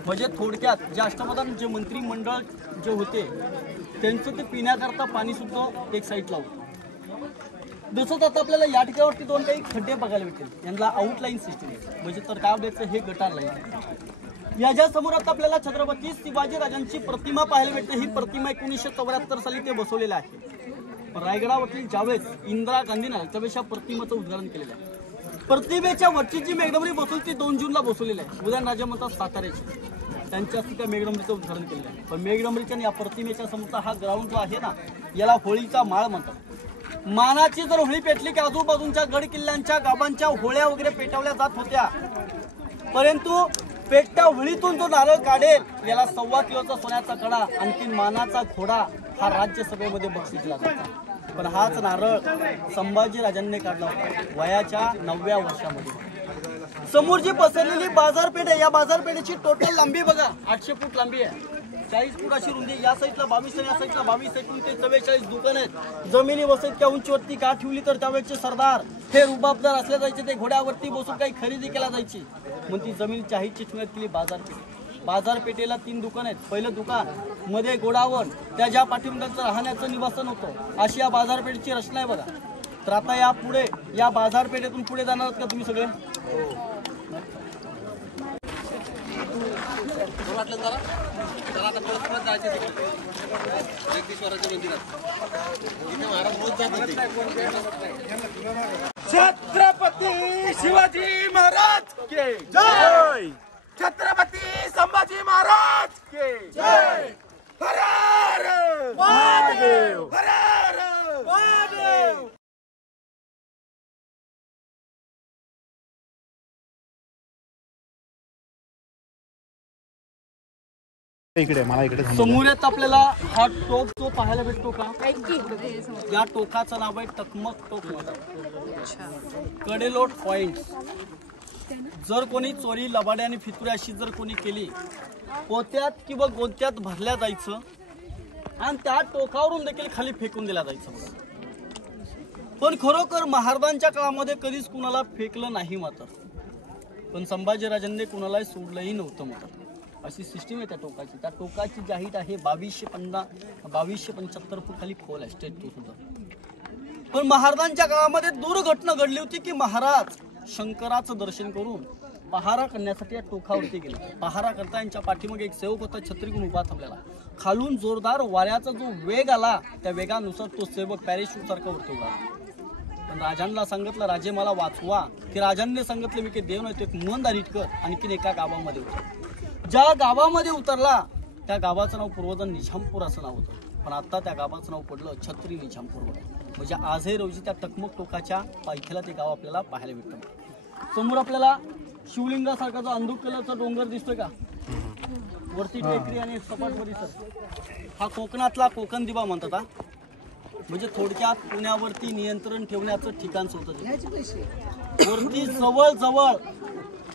म्हणजे थोडक्यात जे अष्टप्रधान जे मंत्रिमंडळ जे होते त्यांचं ते पिण्याकरता पाणी सुद्धा एक साईडला होतं. जसं आता आपल्याला या ठिकाणावरती 2 काही खड्डे बघायला भेटेल. यांना आउटलाईन सिस्टीम आहे म्हणजे तर काय द्यायचं हे गटार लाईन. याच्या समोर आता आपल्याला छत्रपती शिवाजी राजांची प्रतिमा पाहायला भेटते. ही प्रतिमा 1974 साली ते बसवलेलं आहे. रायगडावरती ज्यावेळेस इंदिरा गांधींना त्यावेळेस या प्रतिमेचं उद्घाटन केलेलं आहे. प्रतिमेच्या वरची जी मेघडंबरी बसवली ती 2 जूनला बसवलेली आहे. उदयनराजे म्हणतात साताऱ्याची त्यांच्या त्या मेघडंबरीचं उद्घाटन केलेलं आहे. पण मेघडंबरीच्या या प्रतिमेच्या समोरचा हा ग्राउंड जो आहे ना याला होळीचा माळ म्हणतात. मानाची जर होळी पेटली की आजूबाजूच्या गड किल्ल्यांच्या गावांच्या होळ्या वगैरे पेटवल्या जात होत्या. परंतु पेटत्या होळीतून जो नारळ काढेल याला 1.25 किलोचा सोन्याचा कडा आणखी मानाचा घोडा हा राज्यसभेमध्ये बक्षीस दिला जातो. पण हाच नारळ संभाजी राजांनी काढला होता वयाच्या 9व्या वर्षामध्ये. समोर जी पसरलेली बाजारपेठ आहे या बाजारपेठेची टोटल लांबी बघा 800 फूट लांबी आहे. 40 फूट अशी रुंदी. या साईडला 22 आणि या साईडला 22 एकूण ते 44 दुकान आहेत. जमिनी बसत उंचीवरती का ठेवली तर त्यावेळेचे सरदार हे रुबाबदार असले जायचे. ते घोड्यावरती बसून काही खरेदी केला जायची मग ती जमिनीची आहे चिठ्ठीत केली बाजारपेठ. बाजारपेठेला 3 दुकान आहेत. पहिलं दुकान मध्ये गोडावण त्याच्या पाठीमागचं राहण्याचं निवासन होतं. अशी या बाजारपेठेची रचना आहे बघा. तर आता या पुढे या बाजारपेठेतून पुढे जाणार आहात का तुम्ही सगळे? छत्रपती शिवाजी महाराज के जय. छत्रपती संभाजी महाराज के जय. हर हर महादेव. हर हर महादेव. इकडे मला इकडे समोरेत आपल्याला हा टोक जो पाहायला भेटतो का, या टोकाचं नाव आहे टकमक टोक म्हणतात. कडेलोट पॉइंट. जर कोणी चोरी लबाड्या आणि फितुरी अशी जर कोणी केली, पोत्यात किंवा गोत्यात भरल्या जायचं आणि त्या टोकावरून देखील खाली फेकून दिल्या जायचं. पण खरोखर महाराजांच्या काळामध्ये कधीच कुणाला फेकलं नाही मात्र. पण संभाजीराजांनी कुणालाही सोडलंही नव्हतं मात्र. अशी सिस्टीम आहे त्या टोकाची. त्या टोकाची जी हाईट आहे 2275 फूट खाली खोल आहे स्टेट टू सुद्धा. पण महाराजांच्या काळामध्ये दुर्घटना घडली होती की महाराज शंकराचं दर्शन करून पहारा करण्यासाठी या टोकावरती गेले. पहारा करता यांच्या पाठीमागे एक सेवक होता छत्री घेऊन उभा थांबलेला. खालून जोरदार वाऱ्याचा जो वेग आला त्या वेगानुसार तो सेवक पॅरेशूट सारखा वरती उभा. पण राजांना सांगितलं, राजे मला वाचवा. की राजांनी सांगितलं, मी काही देव नाही, तो एक मन कर. आणखीन एका गावामध्ये उतर. ज्या गावामध्ये उतरला त्या गावाचं नाव पूर्वजन निजामपूर असं नाव होतं. पण आता त्या गावाचं नाव पडलं छत्री निजामपूर. म्हणजे आजही रोजी त्या टकमक टोकाच्या पायथ्याला ते गाव आपल्याला पाहायला भेटतं. समोर आपल्याला शिवलिंगासारखा जो अंधुकलेचा डोंगर दिसतोय का, वरती टेकडी आणि सपाट परिसर, हा कोकणातला कोकण दिवा म्हणतात. म्हणजे थोडक्यात पुण्यावरती नियंत्रण ठेवण्याचं ठिकाणच होतं. वरती जवळ जवळ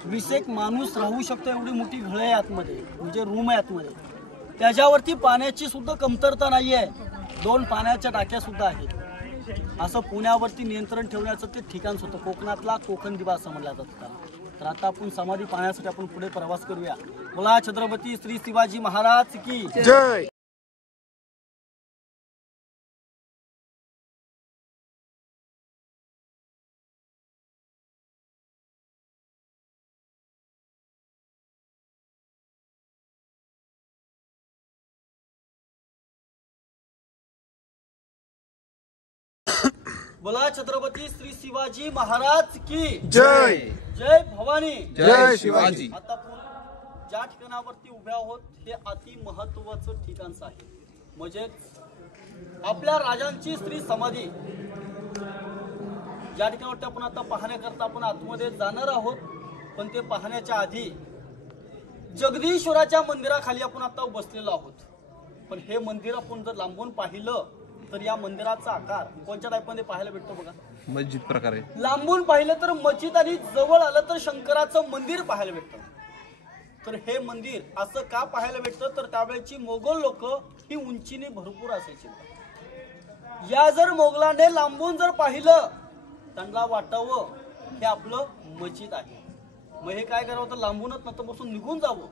20 माणूस राहू शकतो एवढी मोठी घळ आहे आतमध्ये, म्हणजे रूम आहे आतमध्ये. त्याच्यावरती पाण्याची सुद्धा कमतरता नाहीये. 2 पाण्याच्या टाक्या सुद्धा आहेत. असं पुण्यावरती नियंत्रण ठेवण्याचं ते ठिकाणच होतं. कोकणातला कोकण दिवा असं म्हणलं जातं. तर आता आपण समाधी पाहण्यासाठी आपण पुढे प्रवास करूया. बोला छत्रपती श्री शिवाजी महाराज की जय. बोला छत्रपती श्री शिवाजी महाराज की जय. जय भवानी. जय शिवाजी. आता ज्या ठिकाणावरती उभ्या आहोत हे अति महत्वाचं ठिकाण आहे. म्हणजेच आपल्या राजांची स्त्री समाधी. ज्या ठिकाणावरती आपण आता पाहण्याकरता आपण आतमध्ये जाणार आहोत. पण ते पाहण्याच्या आधी जगदीश्वराच्या मंदिराखाली आपण आता बसलेलो आहोत. पण हे मंदिर आपण जर लांबून पाहिलं तर या मंदिराचा आकार कोणत्या टाईपमध्ये पाहायला भेटतो बघा, मस्जिद प्रकारे. लांबून पाहिलं तर मस्जिद आणि जवळ आलं तर शंकराचं मंदिर पाहायला भेटतं. तर हे मंदिर असं का पाहायला भेटतं तर त्यावेळेची मोगल लोक ही उंचीने भरपूर असायची. या जर मोगलाने लांबून जर पाहिलं त्यांना वाटावं हे आपलं मस्जिद आहे. मग हे काय करावं तर लांबूनच नतमसून निघून जावं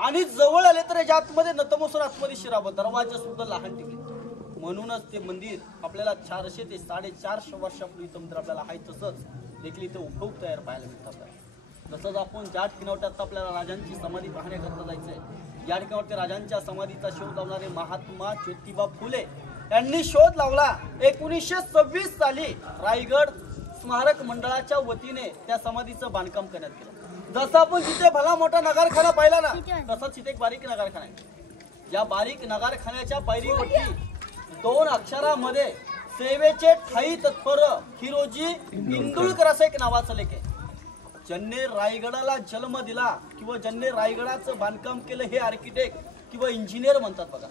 आणि जवळ आले तर याच्या आतमध्ये नतमसून आतमध्ये शिरावं. दरवाजा सुद्धा लहान ठेवले. म्हणूनच ते मंदिर आपल्याला 400 ते 450 वर्षापूर्वी मंदिर आपल्याला आहे तसंच देखील इथे उपयोग तयार पाहायला मिळतात. तसंच आपण ज्या ठिकाणावरती आपल्याला राजांची समाधी पाहण्याकरता जायचंय, या ठिकाणावरती राजांच्या समाधीचा शोध लावणारे महात्मा ज्योतिबा फुले यांनी शोध लावला. 1926 साली रायगड स्मारक मंडळाच्या वतीने त्या समाधीचं बांधकाम करण्यात केलं. जसं आपण जिथे भला मोठा नगारखाना पाहिला ना, तसंच इथे एक बारीक नगारखाना आहे. या बारीक नगारखान्याच्या पायरीवरती 2 अक्षरामध्ये सेवेचे ठाई तत्पर हिरोजी इंदुळकर असं एक नावाचं लेख आहे. ज्यांनी रायगडाला जन्म दिला किंवा ज्यांनी रायगडाचं बांधकाम केलं हे आर्किटेक्ट किंवा इंजिनियर म्हणतात बघा.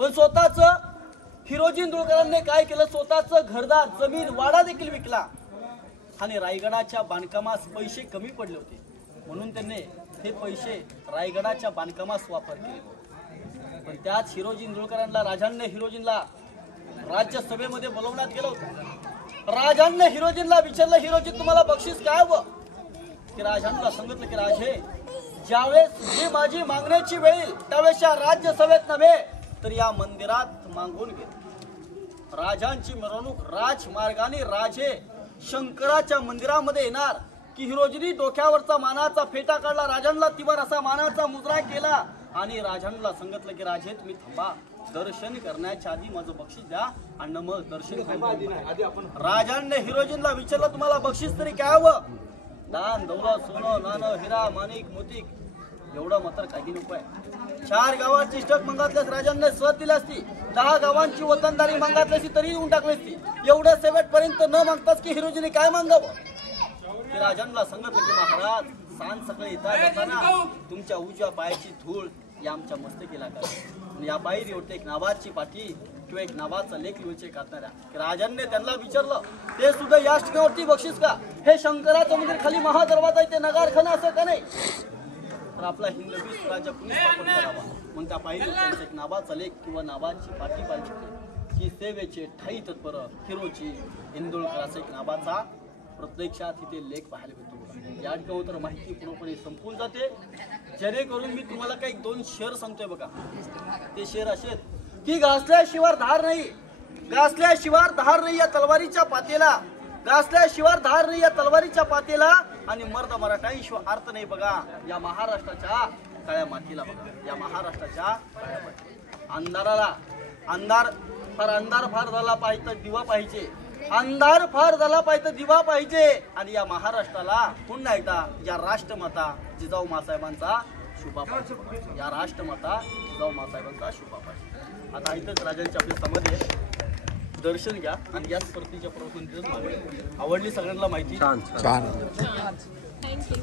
पण स्वतःच हिरोजी इंदुळकरांनी काय केलं, स्वतःच घरदार जमीन वाडा देखील विकला आणि रायगडाच्या बांधकामास पैसे कमी पडले होते म्हणून त्यांनी हे पैसे रायगडाच्या बांधकामास वापर केले. पण त्याच हिरोजी इंदुळकरांना राजांनी हिरोजींना राज्यसभेमध्ये बोलवण्यात गेलं होतं. राजांनी हिरोजींना विचारलं, हिरोजी तुम्हाला बक्षीस काय हवं? की राजांना सांगितलं की राजे ज्यावेळेस जी माझी मागण्याची वेळ येईल त्यावेळेस या राज्यसभेत नव्हे तर या मंदिरात मागून घे. राजांची मिरवणूक राजमार्गाने राजे शंकराच्या मंदिरामध्ये येणार की हिरोजींनी डोक्यावरचा मानाचा फेटा काढला, राजांना तिवर असा मानाचा मुद्रा केला आणि राजांना सांगितलं की राजे तुम्ही थांबा, दर्शन करण्याच्या आधी माझं बक्षीस द्या आणि मग दर्शन करा. राजांनी हिरोजींना विचारलं तुम्हाला बक्षीस तरी काय हवं? दान दौलत सोनं नाणं हिरा माणिक मोती एवढं मात्र काही नको आहे. 4 गावांची स्टक मागितल्यास राजांनी स्वत दिली असती, 10 गावांची वतनदारी मागितली असती तरी येऊन टाकली असती. एवढ्या शेवटपर्यंत न मागताच की हिरोजीने काय मागावं? राजांना सांगितलं की महाराज सांज सकाळी येता जाताना तुमच्या उजव्या पायाची धूळ या आमच्या मस्तकीला करा. आणि या बाहेर एवढते एक नावाची पाठी किंवा एक नावाचा लेख लिहायचे करणाऱ्या राजांनी त्यांना विचारलं, ते सुद्धा या ठिकाणावरती बक्षीस का? हे शंकराचं मंदिर खाली महादरवाजा आहे, ते नगारखाना असं का नाही? तर आपला हिंदवी स्वराज्य कुणी स्थापन करावा मग त्या पाहिजे त्यांचा एक नावाचा लेख किंवा नावाची पाठी पाहिजे की सेवेचे ठाई तत्पर हिरोची इंदोळकराचा एक नावाचा प्रत्यक्षात तिथे लेख पाहायला मिळतो. या ठिकाणी तर माहिती पूर्णपणे संपून जाते. जेणेकरून मी तुम्हाला काही 2 शेर सांगतोय बघा. ते शेर असे की घासल्याशिवाय धार नाही, घासल्याशिवाय धार नाही या तलवारीच्या पातेला, घासल्याशिवाय धार नाही या तलवारीच्या पातेला, आणि मर्द मराठाईशिवाय अर्थ नाही बघा या महाराष्ट्राच्या काळ्या मातीला. बघा या महाराष्ट्राच्या काळ्या मातीला अंधाराला अंधार फार झाला पाहिजे दिवा पाहिजे, अंधार फार झाला पाहिजे दिवा पाहिजे. आणि या महाराष्ट्राला पुन्हा एकदा या राष्ट्रमाता जिजाऊ मासाहेबांचा शुभा पाहिजे. या राष्ट्रमाता जिजाऊ मासाहेबांचा शुभा पाहिजे. आता इथंच राजांच्या अभ्यासामध्ये दर्शन घ्या आणि याच परतीच्या प्रवृत्तीत आवडली सगळ्यांना माहिती. छान. थँक्यू.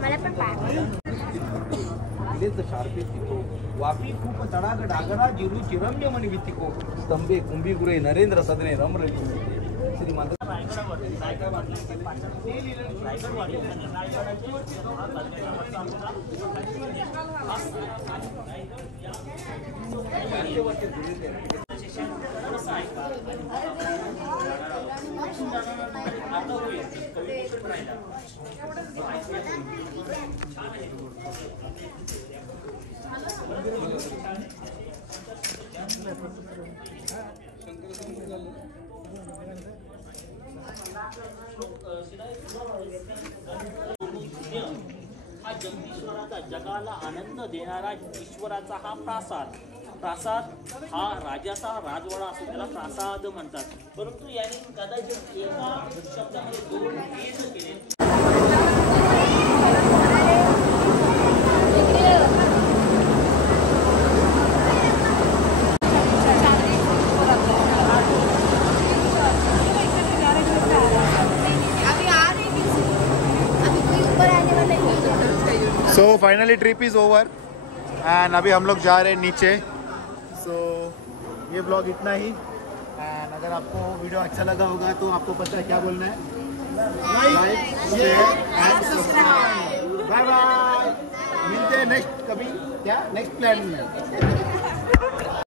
मला पण वापी खूप तडाग डागरा जिरू चिरम्य म्हणे वितिको स्तंभे कुंभी गुरे नरेंद्र सदने रमरली श्रीमंत हा जगदीश्वराचा जगाला आनंद देणारा ईश्वराचा हा प्रासाद हा राजाचा राजवाडा असतो, त्याला प्रासाद म्हणतात. परंतु याने कदाचित एका शब्दामध्ये 2 भेद केले. So finally trip is over end अभी हम लोग जा रहे हैं नीचे. सो ये ब्लॉग इतना ही. एंड अगर आपको वीडियो अच्छा लगा होगा तो आपको पता है क्या बोलना है, like share and subscribe. Bye bye. मिलते हैं नेक्स्ट कभी, क्या नेक्स्ट प्लान में.